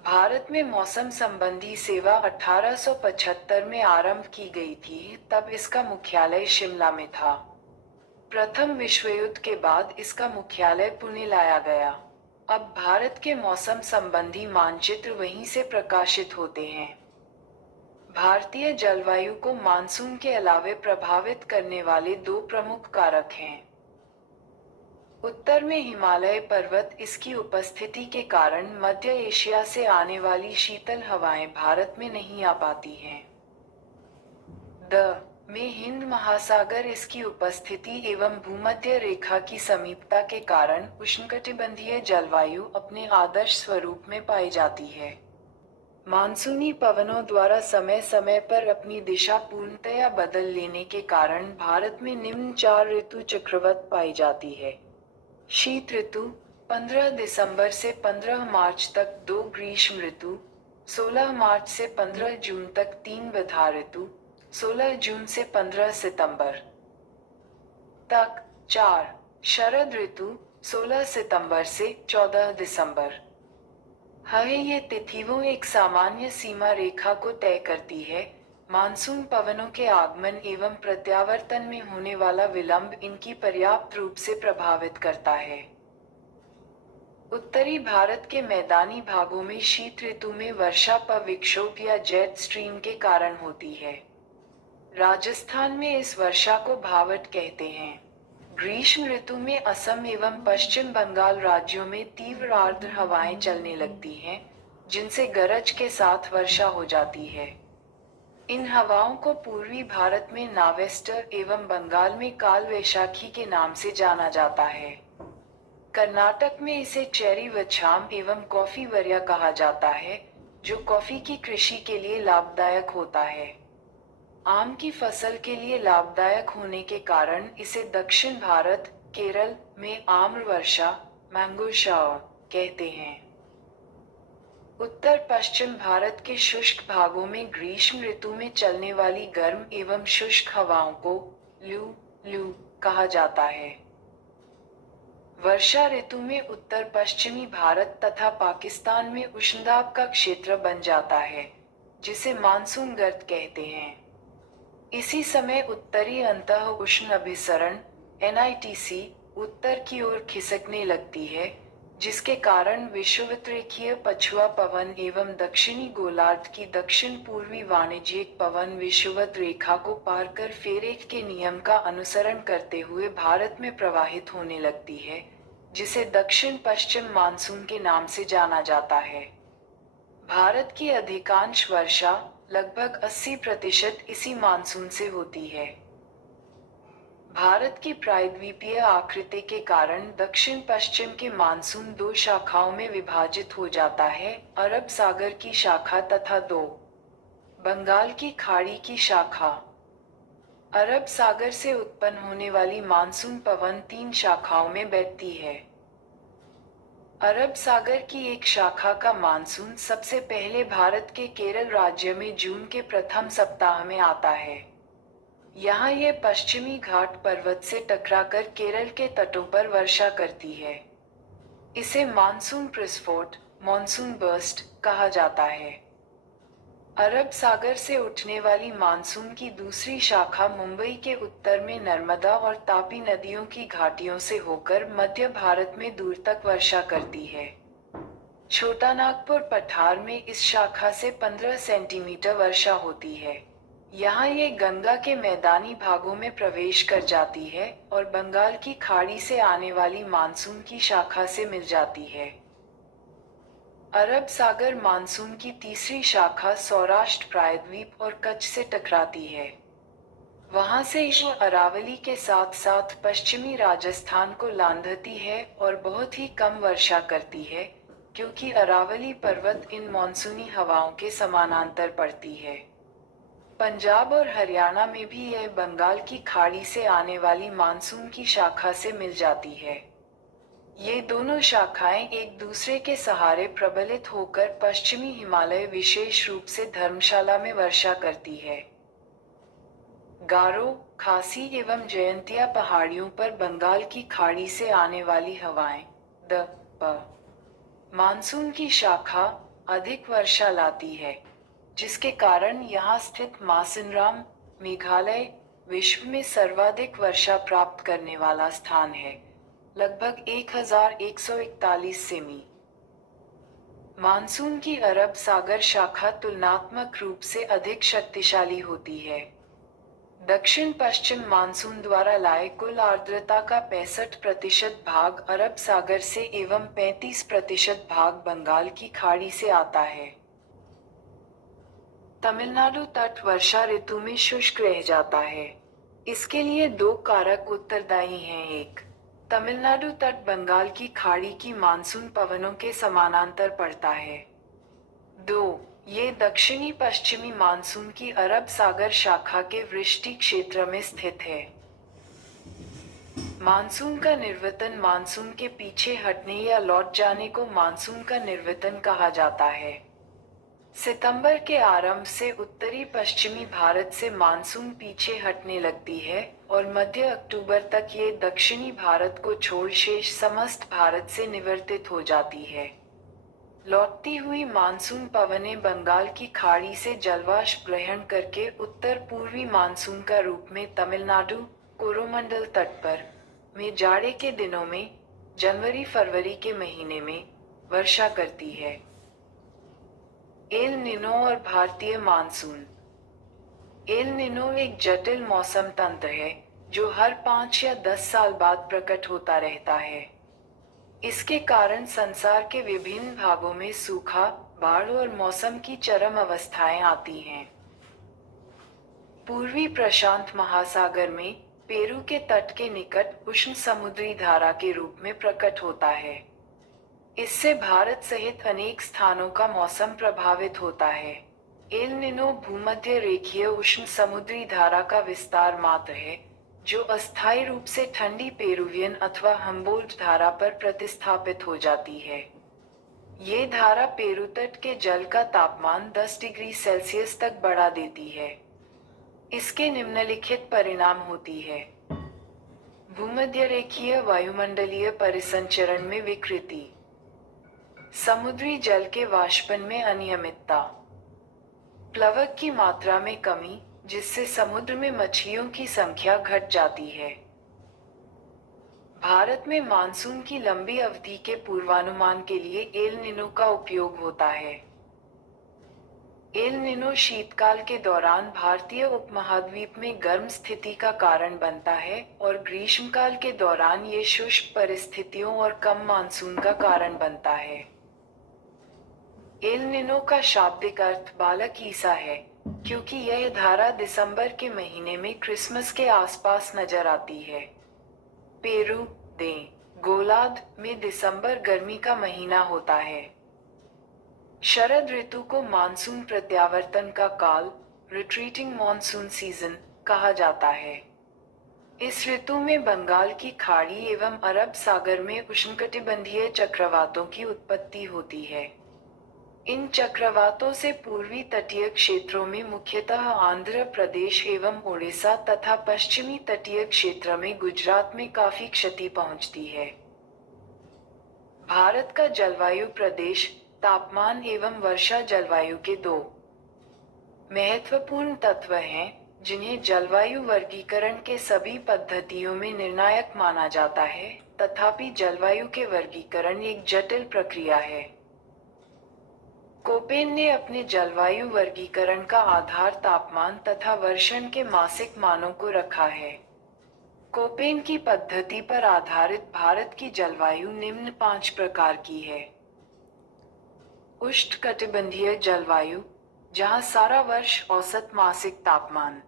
भारत में मौसम संबंधी सेवा 1875 में आरंभ की गई थी, तब इसका मुख्यालय शिमला में था। प्रथम विश्व युद्ध के बाद इसका मुख्यालय पुणे लाया गया। अब भारत के मौसम संबंधी मानचित्र वहीं से प्रकाशित होते हैं। भारतीय जलवायु को मानसून के अलावे प्रभावित करने वाले दो प्रमुख कारक हैं। उत्तर में हिमालय पर्वत, इसकी उपस्थिति के कारण मध्य एशिया से आने वाली शीतल हवाएं भारत में नहीं आ पाती हैं। में हिंद महासागर, इसकी उपस्थिति एवं भूमध्य रेखा की समीपता के कारण उष्णकटिबंधीय जलवायु अपने आदर्श स्वरूप में पाई जाती है। मानसूनी पवनों द्वारा समय समय पर अपनी दिशा पूर्णतया बदल लेने के कारण भारत में निम्न 4 ऋतु चक्रवत पाई जाती है। शीत ऋतु 15 दिसंबर से 15 मार्च तक, 2 ग्रीष्म ऋतु 16 मार्च से 15 जून तक, 3 बथा ऋतु 16 जून से 15 सितंबर तक, 4 शरद ऋतु 16 सितंबर से 14 दिसंबर। ये तिथियां एक सामान्य सीमा रेखा को तय करती है। मानसून पवनों के आगमन एवं प्रत्यावर्तन में होने वाला विलंब इनकी पर्याप्त रूप से प्रभावित करता है। उत्तरी भारत के मैदानी भागों में शीत ऋतु में वर्षा विक्षोभ या जेट स्ट्रीम के कारण होती है। राजस्थान में इस वर्षा को भावट कहते हैं। ग्रीष्म ऋतु में असम एवं पश्चिम बंगाल राज्यों में तीव्र आर्द्र हवाएं चलने लगती हैं, जिनसे गरज के साथ वर्षा हो जाती है। इन हवाओं को पूर्वी भारत में नावेस्टर एवं बंगाल में काल वैशाखी के नाम से जाना जाता है। कर्नाटक में इसे चेरी वछाम एवं कॉफी वर्या कहा जाता है, जो कॉफी की कृषि के लिए लाभदायक होता है। आम की फसल के लिए लाभदायक होने के कारण इसे दक्षिण भारत, केरल में आम्र वर्षा, मैंगो शावर कहते हैं। उत्तर पश्चिम भारत के शुष्क भागों में ग्रीष्म ऋतु में चलने वाली गर्म एवं शुष्क हवाओं को लू कहा जाता है। वर्षा ऋतु में उत्तर पश्चिमी भारत तथा पाकिस्तान में उष्णदाब का क्षेत्र बन जाता है, जिसे मानसून गर्त कहते हैं। इसी समय उत्तरी अंतः उष्ण अभिसरण NITC उत्तर की ओर खिसकने लगती है, जिसके कारण विषुवतरेखीय पछुआ पवन एवं दक्षिणी गोलार्ध की दक्षिण पूर्वी वाणिज्यिक पवन विषुवत रेखा को पार कर फेरेट के नियम का अनुसरण करते हुए भारत में प्रवाहित होने लगती है, जिसे दक्षिण पश्चिम मानसून के नाम से जाना जाता है। भारत की अधिकांश वर्षा, लगभग 80% इसी मानसून से होती है। भारत की प्रायद्वीपीय आकृति के कारण दक्षिण पश्चिम के मानसून 2 शाखाओं में विभाजित हो जाता है, अरब सागर की शाखा तथा 2 बंगाल की खाड़ी की शाखा। अरब सागर से उत्पन्न होने वाली मानसून पवन 3 शाखाओं में बैठती है। अरब सागर की एक शाखा का मानसून सबसे पहले भारत के केरल राज्य में जून के प्रथम सप्ताह में आता है। यहाँ यह पश्चिमी घाट पर्वत से टकराकर केरल के तटों पर वर्षा करती है। इसे मानसून प्रस्फोट, मॉनसून बर्स्ट कहा जाता है। अरब सागर से उठने वाली मानसून की दूसरी शाखा मुंबई के उत्तर में नर्मदा और तापी नदियों की घाटियों से होकर मध्य भारत में दूर तक वर्षा करती है। छोटा नागपुर पठार में इस शाखा से 15 सेंटीमीटर वर्षा होती है। यहाँ ये गंगा के मैदानी भागों में प्रवेश कर जाती है और बंगाल की खाड़ी से आने वाली मानसून की शाखा से मिल जाती है। अरब सागर मानसून की तीसरी शाखा सौराष्ट्र प्रायद्वीप और कच्छ से टकराती है। वहां से यह अरावली के साथ साथ पश्चिमी राजस्थान को लांघती है और बहुत ही कम वर्षा करती है, क्योंकि अरावली पर्वत इन मॉनसूनी हवाओं के समानांतर पड़ती है। पंजाब और हरियाणा में भी यह बंगाल की खाड़ी से आने वाली मानसून की शाखा से मिल जाती है। ये दोनों शाखाएं एक दूसरे के सहारे प्रबलित होकर पश्चिमी हिमालय, विशेष रूप से धर्मशाला में वर्षा करती है। गारो, खासी एवं जयंतिया पहाड़ियों पर बंगाल की खाड़ी से आने वाली हवाएं मानसून की शाखा अधिक वर्षा लाती है, जिसके कारण यहाँ स्थित मासिनराम, मेघालय, विश्व में सर्वाधिक वर्षा प्राप्त करने वाला स्थान है, लगभग 1141 सेमी। मानसून की अरब सागर शाखा तुलनात्मक रूप से अधिक शक्तिशाली होती है। दक्षिण पश्चिम मानसून द्वारा लाए कुल आर्द्रता का 65% भाग अरब सागर से एवं 35% भाग बंगाल की खाड़ी से आता है। तमिलनाडु तट वर्षा ऋतु में शुष्क रह जाता है। इसके लिए दो कारक उत्तरदायी हैं। एक, तमिलनाडु तट बंगाल की खाड़ी की मानसून पवनों के समानांतर पड़ता है। दो, ये दक्षिणी पश्चिमी मानसून की अरब सागर शाखा के वृष्टि क्षेत्र में स्थित है। मानसून का निर्वतन मानसून के पीछे हटने या लौट जाने को मानसून का निर्वतन कहा जाता है। सितंबर के आरंभ से उत्तरी पश्चिमी भारत से मानसून पीछे हटने लगती है और मध्य अक्टूबर तक ये दक्षिणी भारत को छोड़ शेष समस्त भारत से निवर्तित हो जाती है। लौटती हुई मानसून पवनें बंगाल की खाड़ी से जलवाष्प ग्रहण करके उत्तर पूर्वी मानसून का रूप में तमिलनाडु, कोरोमंडल तट पर में जाड़े के दिनों में, जनवरी-फरवरी के महीने में वर्षा करती है। एल निनो और भारतीय मानसून। एल निनो एक जटिल मौसम तंत्र है जो हर 5 या 10 साल बाद प्रकट होता रहता है। इसके कारण संसार के विभिन्न भागों में सूखा, बाढ़ और मौसम की चरम अवस्थाएं आती हैं। पूर्वी प्रशांत महासागर में पेरू के तट के निकट उष्ण समुद्री धारा के रूप में प्रकट होता है। इससे भारत सहित अनेक स्थानों का मौसम प्रभावित होता है। एल निनो भूमध्य रेखीय उष्ण समुद्री धारा का विस्तार मात्र है, जो अस्थायी रूप से ठंडी पेरुवियन अथवा हम्बोल्ट धारा पर प्रतिस्थापित हो जाती है। ये धारा पेरू तट के जल का तापमान 10 डिग्री सेल्सियस तक बढ़ा देती है। इसके निम्नलिखित परिणाम होती है। भूमध्य रेखीय वायुमंडलीय परिसंचरण में विकृति, समुद्री जल के वाष्पन में अनियमितता, प्लवक की मात्रा में कमी, जिससे समुद्र में मछलियों की संख्या घट जाती है। भारत में मानसून की लंबी अवधि के पूर्वानुमान के लिए एल निनो का उपयोग होता है। एल निनो शीतकाल के दौरान भारतीय उपमहाद्वीप में गर्म स्थिति का कारण बनता है और ग्रीष्मकाल के दौरान ये शुष्क परिस्थितियों और कम मानसून का कारण बनता है। एल निनो का शाब्दिक अर्थ बालक ईसा है, क्योंकि यह धारा दिसंबर के महीने में क्रिसमस के आसपास नजर आती है। पेरू दे गोलार्ध में दिसंबर गर्मी का महीना होता है। शरद ऋतु को मानसून प्रत्यावर्तन का काल, रिट्रीटिंग मॉनसून सीजन कहा जाता है। इस ऋतु में बंगाल की खाड़ी एवं अरब सागर में उष्णकटिबंधीय चक्रवातों की उत्पत्ति होती है। इन चक्रवातों से पूर्वी तटीय क्षेत्रों में मुख्यतः आंध्र प्रदेश एवं ओडिशा तथा पश्चिमी तटीय क्षेत्र में गुजरात में काफी क्षति पहुंचती है। भारत का जलवायु प्रदेश, तापमान एवं वर्षा जलवायु के दो महत्वपूर्ण तत्व हैं, जिन्हें जलवायु वर्गीकरण के सभी पद्धतियों में निर्णायक माना जाता है। तथापि जलवायु के वर्गीकरण एक जटिल प्रक्रिया है। कोपेन ने अपने जलवायु वर्गीकरण का आधार तापमान तथा वर्षण के मासिक मानों को रखा है। कोपेन की पद्धति पर आधारित भारत की जलवायु निम्न 5 प्रकार की है। उष्णकटिबंधीय जलवायु, जहां सारा वर्ष औसत मासिक तापमान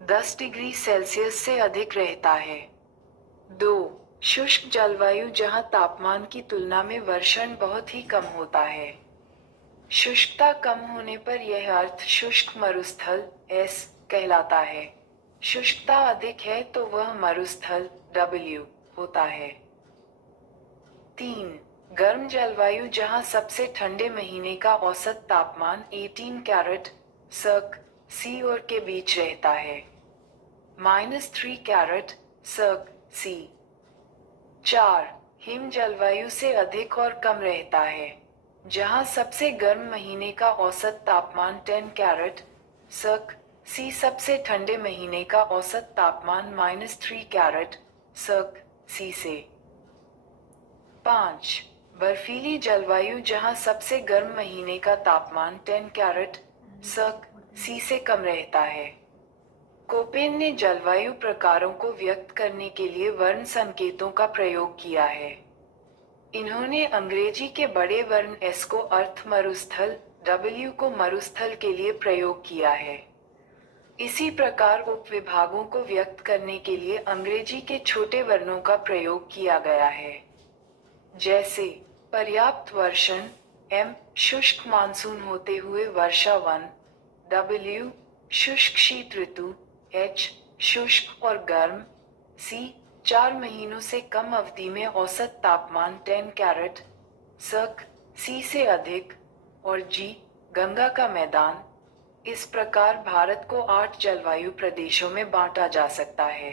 10 डिग्री सेल्सियस से अधिक रहता है। 2. शुष्क जलवायु, जहां तापमान की तुलना में वर्षण बहुत ही कम होता है। शुष्कता कम होने पर यह अर्ध शुष्क मरुस्थल S कहलाता है। शुष्कता अधिक है तो वह मरुस्थल W होता है। 3. गर्म जलवायु, जहां सबसे ठंडे महीने का औसत तापमान 18 कैरेट सर्क C और के बीच रहता है, -3 कैरेट सर्क C। 4. हिम जलवायु से अधिक और कम रहता है, जहां सबसे गर्म महीने का औसत तापमान 10 कैरेट सर्क C, सबसे ठंडे महीने का औसत तापमान -3 कैरेट सर्क C से। 5. बर्फीली जलवायु, जहां सबसे गर्म महीने का तापमान 10 कैरेट सर्क C से कम रहता है। कोपेन ने जलवायु प्रकारों को व्यक्त करने के लिए वर्ण संकेतों का प्रयोग किया है। इन्होंने अंग्रेजी के बड़े वर्ण S को अर्ध मरुस्थल, W को मरुस्थल के लिए प्रयोग किया है। इसी प्रकार उपविभागों को व्यक्त करने के लिए अंग्रेजी के छोटे वर्णों का प्रयोग किया गया है, जैसे पर्याप्त वर्षण M, शुष्क मानसून होते हुए वर्षा 1, W, शुष्क शीत ऋतु H, शुष्क और गर्म C, 4 महीनों से कम अवधि में औसत तापमान 10 कैरेट सर्क C से अधिक, और G, गंगा का मैदान। इस प्रकार भारत को 8 जलवायु प्रदेशों में बांटा जा सकता है।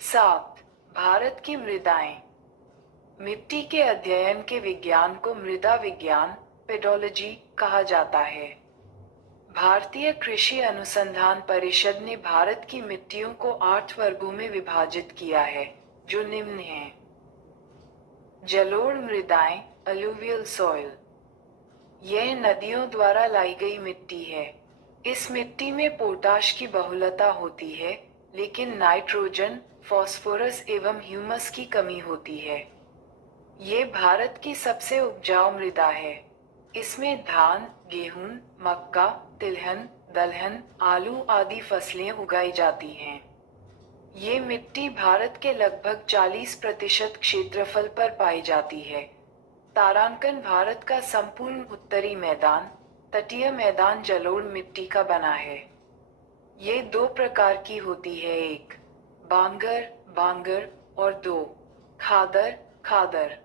7. भारत की मृदाएं। मिट्टी के अध्ययन के विज्ञान को मृदा विज्ञान पेडोलॉजी कहा जाता है। भारतीय कृषि अनुसंधान परिषद ने भारत की मिट्टियों को 8 वर्गों में विभाजित किया है, जो निम्न हैं। जलोढ़ मृदाएं, अलूवियल सॉइल। यह नदियों द्वारा लाई गई मिट्टी है। इस मिट्टी में पोटाश की बहुलता होती है, लेकिन नाइट्रोजन, फास्फोरस एवं ह्यूमस की कमी होती है। ये भारत की सबसे उपजाऊ मृदा है। इसमें धान, गेहूं, मक्का, तिलहन, दलहन, आलू आदि फसलें उगाई जाती हैं। ये मिट्टी भारत के लगभग 40% क्षेत्रफल पर पाई जाती है। तारांकन भारत का संपूर्ण उत्तरी मैदान, तटीय मैदान जलोढ़ मिट्टी का बना है। ये 2 प्रकार की होती है, एक बांगर बांगर और 2 खादर खादर।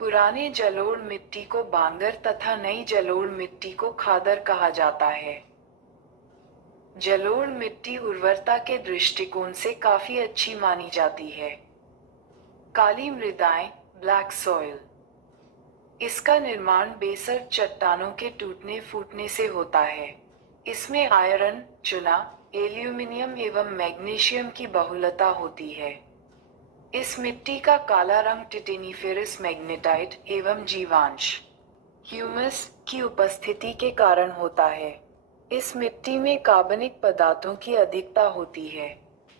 पुराने जलोढ़ मिट्टी को बांगर तथा नई जलोढ़ मिट्टी को खादर कहा जाता है। जलोढ़ मिट्टी उर्वरता के दृष्टिकोण से काफी अच्छी मानी जाती है। काली मृदाएं, ब्लैक सॉइल। इसका निर्माण बेसल्ट चट्टानों के टूटने फूटने से होता है। इसमें आयरन, चुना, एल्यूमिनियम एवं मैग्नीशियम की बहुलता होती है। इस मिट्टी का काला रंग टिटेनीफेरस मैग्नेटाइट एवं जीवांश ह्यूमस की उपस्थिति के कारण होता है। इस मिट्टी में कार्बनिक पदार्थों की अधिकता होती है।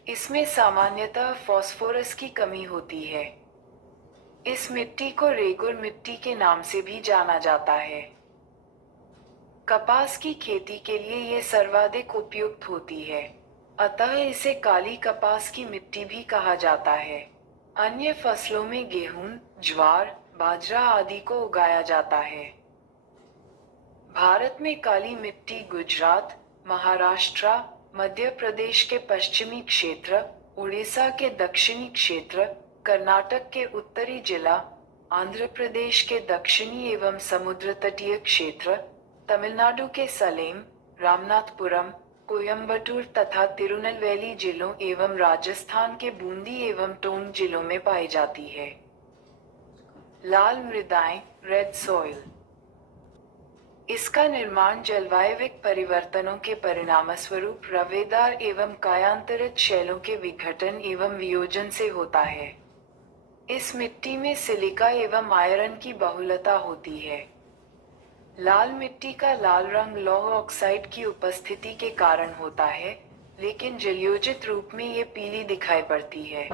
इसमें सामान्यतः फास्फोरस की कमी होती है। इस मिट्टी को रेगुर मिट्टी के नाम से भी जाना जाता है। कपास की खेती के लिए ये सर्वाधिक उपयुक्त होती है, अतः इसे काली कपास की मिट्टी भी कहा जाता है। अन्य फसलों में गेहूं, ज्वार, बाजरा आदि को उगाया जाता है। भारत में काली मिट्टी गुजरात, महाराष्ट्र, मध्य प्रदेश के पश्चिमी क्षेत्र, उड़ीसा के दक्षिणी क्षेत्र, कर्नाटक के उत्तरी जिला, आंध्र प्रदेश के दक्षिणी एवं समुद्र तटीय क्षेत्र, तमिलनाडु के सलेम, रामनाथपुरम, कोयम्बटूर तथा तिरुनेलवेली जिलों एवं राजस्थान के बूंदी एवं टोंक जिलों में पाई जाती है। लाल मृदाएं, रेड सॉइल। इसका निर्माण जलवायविक परिवर्तनों के परिणामस्वरूप रवेदार एवं कायांतरित शैलों के विघटन एवं वियोजन से होता है। इस मिट्टी में सिलिका एवं आयरन की बहुलता होती है। लाल मिट्टी का लाल रंग लौह ऑक्साइड की उपस्थिति के कारण होता है, लेकिन जलयोजित रूप में ये पीली दिखाई पड़ती है।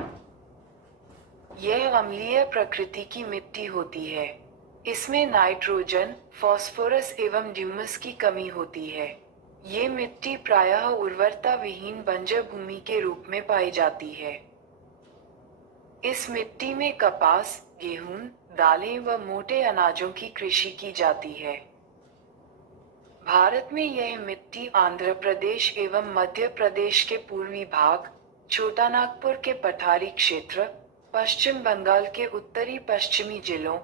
यह अम्लीय प्रकृति की मिट्टी होती है। इसमें नाइट्रोजन, फास्फोरस एवं ह्यूमस की कमी होती है। ये मिट्टी प्रायः उर्वरता विहीन बंजर भूमि के रूप में पाई जाती है। इस मिट्टी में कपास, गेहूं, दालें व मोटे अनाजों की कृषि की जाती है। भारत में यह मिट्टी आंध्र प्रदेश एवं मध्य प्रदेश के पूर्वी भाग, छोटा नागपुर के पठारी क्षेत्र, पश्चिम बंगाल के उत्तरी पश्चिमी जिलों,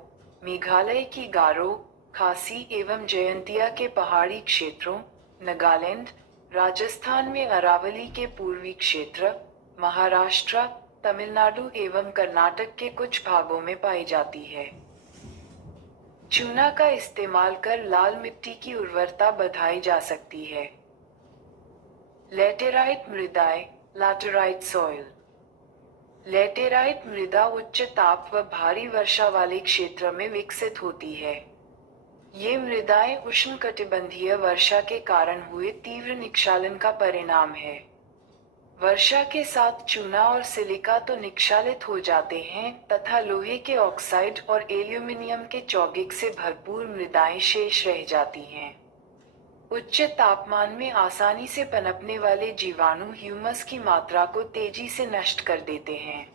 मेघालय की गारो, खासी एवं जयंतिया के पहाड़ी क्षेत्रों, नागालैंड, राजस्थान में अरावली के पूर्वी क्षेत्र, महाराष्ट्र, तमिलनाडु एवं कर्नाटक के कुछ भागों में पाई जाती है। चूना का इस्तेमाल कर लाल मिट्टी की उर्वरता बढ़ाई जा सकती है। लैटेराइट मृदाएं, लैटेराइट सॉइल। लैटेराइट मृदा उच्च ताप व भारी वर्षा वाले क्षेत्र में विकसित होती है। ये मृदाएं उष्णकटिबंधीय वर्षा के कारण हुए तीव्र निक्षालन का परिणाम है। वर्षा के साथ चूना और सिलिका तो निक्षालित हो जाते हैं तथा लोहे के ऑक्साइड और एल्यूमिनियम के यौगिक से भरपूर मृदाएं शेष रह जाती हैं। उच्च तापमान में आसानी से पनपने वाले जीवाणु ह्यूमस की मात्रा को तेजी से नष्ट कर देते हैं।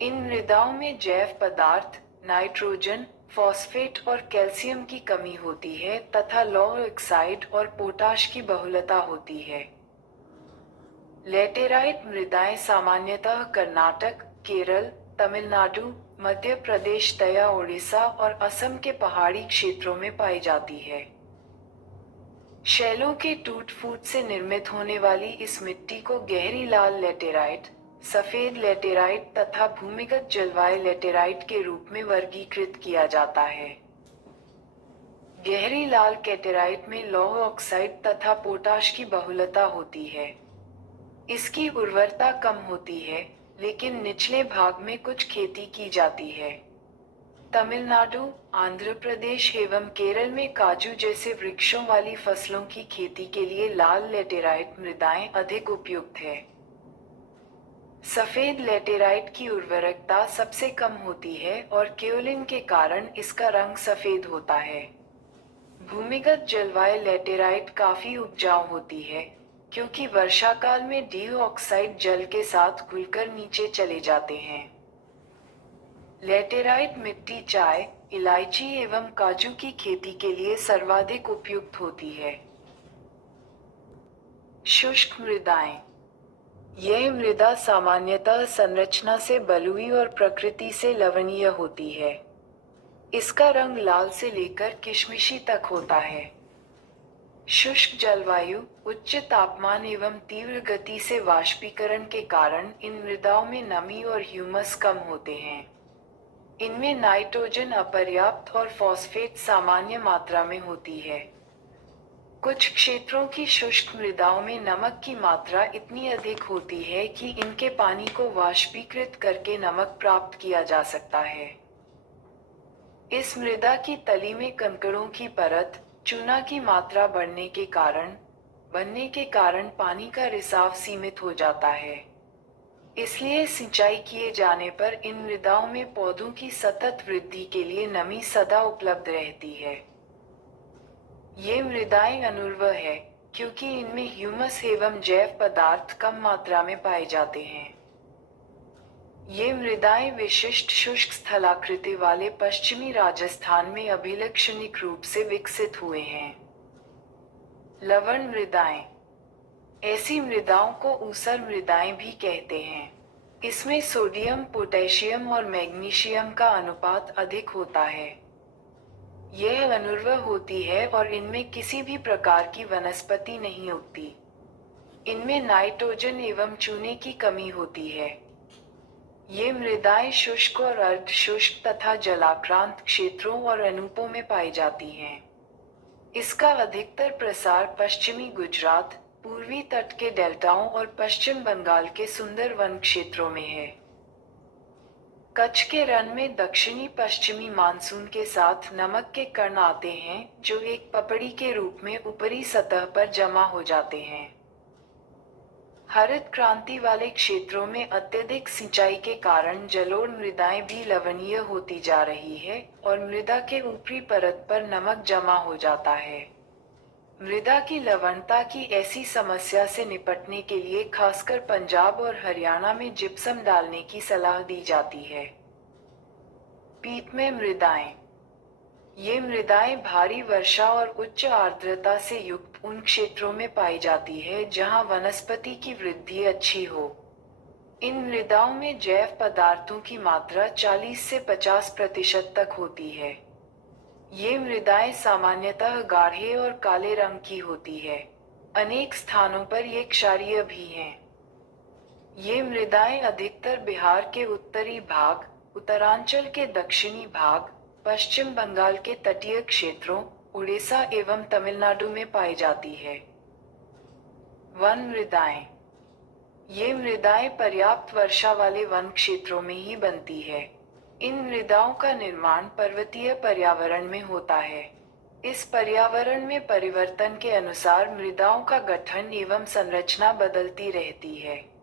इन मृदाओं में जैव पदार्थ, नाइट्रोजन, फॉस्फेट और कैल्शियम की कमी होती है तथा लौह ऑक्साइड और पोटाश की बहुलता होती है। लैटेराइट मृदाएं सामान्यतः कर्नाटक, केरल, तमिलनाडु, मध्य प्रदेश तथा उड़ीसा और असम के पहाड़ी क्षेत्रों में पाई जाती है। शैलों के टूट फूट से निर्मित होने वाली इस मिट्टी को गहरी लाल लैटेराइट, सफेद लैटेराइट तथा भूमिगत जलवायु लैटेराइट के रूप में वर्गीकृत किया जाता है। गहरी लाल कैटेराइट में लौह ऑक्साइड तथा पोटाश की बहुलता होती है। इसकी उर्वरता कम होती है, लेकिन निचले भाग में कुछ खेती की जाती है। तमिलनाडु, आंध्र प्रदेश एवं केरल में काजू जैसे वृक्षों वाली फसलों की खेती के लिए लाल लैटेराइट मृदाएं अधिक उपयुक्त है। सफेद लैटेराइट की उर्वरकता सबसे कम होती है और केओलिन के कारण इसका रंग सफेद होता है। भूमिगत जलवायु लैटेराइट काफी उपजाऊ होती है, क्योंकि वर्षा काल में डी ऑक्साइड जल के साथ घुलकर नीचे चले जाते हैं। लैटेराइट मिट्टी चाय, इलायची एवं काजू की खेती के लिए सर्वाधिक उपयुक्त होती है। शुष्क मृदाएं। यह मृदा सामान्यतः संरचना से बलुई और प्रकृति से लवणीय होती है। इसका रंग लाल से लेकर किशमिशी तक होता है। शुष्क जलवायु, उच्च तापमान एवं तीव्र गति से वाष्पीकरण के कारण इन मृदाओं में नमी और ह्यूमस कम होते हैं। इनमें नाइट्रोजन अपर्याप्त और फॉस्फेट सामान्य मात्रा में होती है। कुछ क्षेत्रों की शुष्क मृदाओं में नमक की मात्रा इतनी अधिक होती है कि इनके पानी को वाष्पीकृत करके नमक प्राप्त किया जा सकता है। इस मृदा की तली में कंकड़ों की परत, चूना की मात्रा बनने के कारण पानी का रिसाव सीमित हो जाता है। इसलिए सिंचाई किए जाने पर इन मृदाओं में पौधों की सतत वृद्धि के लिए नमी सदा उपलब्ध रहती है। ये मृदाएं अनुर्वर है, क्योंकि इनमें ह्यूमस एवं जैव पदार्थ कम मात्रा में पाए जाते हैं। ये मृदाएं विशिष्ट शुष्क स्थलाकृति वाले पश्चिमी राजस्थान में अभिलक्षणिक रूप से विकसित हुए हैं। लवण मृदाएं। ऐसी मृदाओं को ऊसर मृदाएं भी कहते हैं। इसमें सोडियम, पोटेशियम और मैग्नीशियम का अनुपात अधिक होता है। यह अनुर्वर होती है और इनमें किसी भी प्रकार की वनस्पति नहीं उगती। इनमें नाइट्रोजन एवं चूने की कमी होती है। ये मृदाएं शुष्क और अर्ध शुष्क तथा जलाक्रांत क्षेत्रों और अनूपों में पाई जाती हैं। इसका अधिकतर प्रसार पश्चिमी गुजरात, पूर्वी तट के डेल्टाओं और पश्चिम बंगाल के सुंदर वन क्षेत्रों में है। कच्छ के रण में दक्षिणी पश्चिमी मानसून के साथ नमक के कण आते हैं जो एक पपड़ी के रूप में ऊपरी सतह पर जमा हो जाते हैं। हरित क्रांति वाले क्षेत्रों में अत्यधिक सिंचाई के कारण जलोढ़ मृदाएं भी लवणीय होती जा रही है और मृदा के ऊपरी परत पर नमक जमा हो जाता है। मृदा की लवणता की ऐसी समस्या से निपटने के लिए खासकर पंजाब और हरियाणा में जिप्सम डालने की सलाह दी जाती है। पीतमय मृदाएं। ये मृदाएं भारी वर्षा और उच्च आर्द्रता से युक्त उन क्षेत्रों में पाई जाती है जहां वनस्पति की वृद्धि अच्छी हो। इन मृदाओं में जैव पदार्थों की मात्रा 40 से 50% तक होती है। ये मृदाएं सामान्यतः गाढ़े और काले रंग की होती है। अनेक स्थानों पर ये क्षारीय भी हैं। ये मृदाएं अधिकतर बिहार के उत्तरी भाग, उत्तरांचल के दक्षिणी भाग, पश्चिम बंगाल के तटीय क्षेत्रों, उड़ीसा एवं तमिलनाडु में पाई जाती है। वन मृदाएं। ये मृदाएं पर्याप्त वर्षा वाले वन क्षेत्रों में ही बनती है। इन मृदाओं का निर्माण पर्वतीय पर्यावरण में होता है। इस पर्यावरण में परिवर्तन के अनुसार मृदाओं का गठन एवं संरचना बदलती रहती है।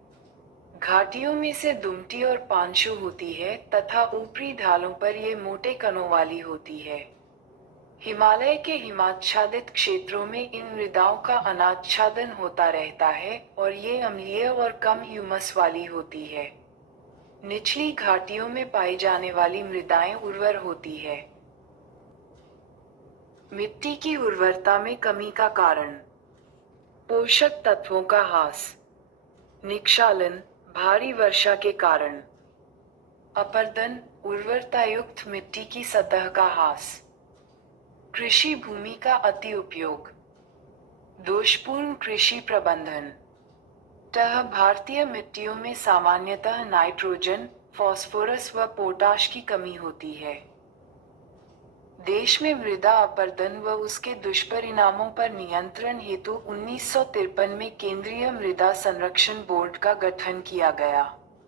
घाटियों में से दुमटी और पांशु होती है तथा ऊपरी ढालों पर ये मोटे कणों वाली होती है। हिमालय के हिमाच्छादित क्षेत्रों में इन मृदाओं का अनाच्छादन होता रहता है और ये अम्लीय और कम ह्यूमस वाली होती है। निचली घाटियों में पाई जाने वाली मृदाएं उर्वर होती है। मिट्टी की उर्वरता में कमी का कारण। पोषक तत्वों का ह्रास, निक्षालन, भारी वर्षा के कारण। अपर्दन, उर्वरतायुक्त मिट्टी की सतह का ह्रास। कृषि भूमि का अति उपयोग। दोषपूर्ण कृषि प्रबंधन। भारतीय मिट्टियों में सामान्यतः नाइट्रोजन, फास्फोरस व पोटाश की कमी होती है। देश में मृदा अपर्दन व उसके दुष्परिणामों पर नियंत्रण हेतु 1953 में केंद्रीय मृदा संरक्षण बोर्ड का गठन किया गया।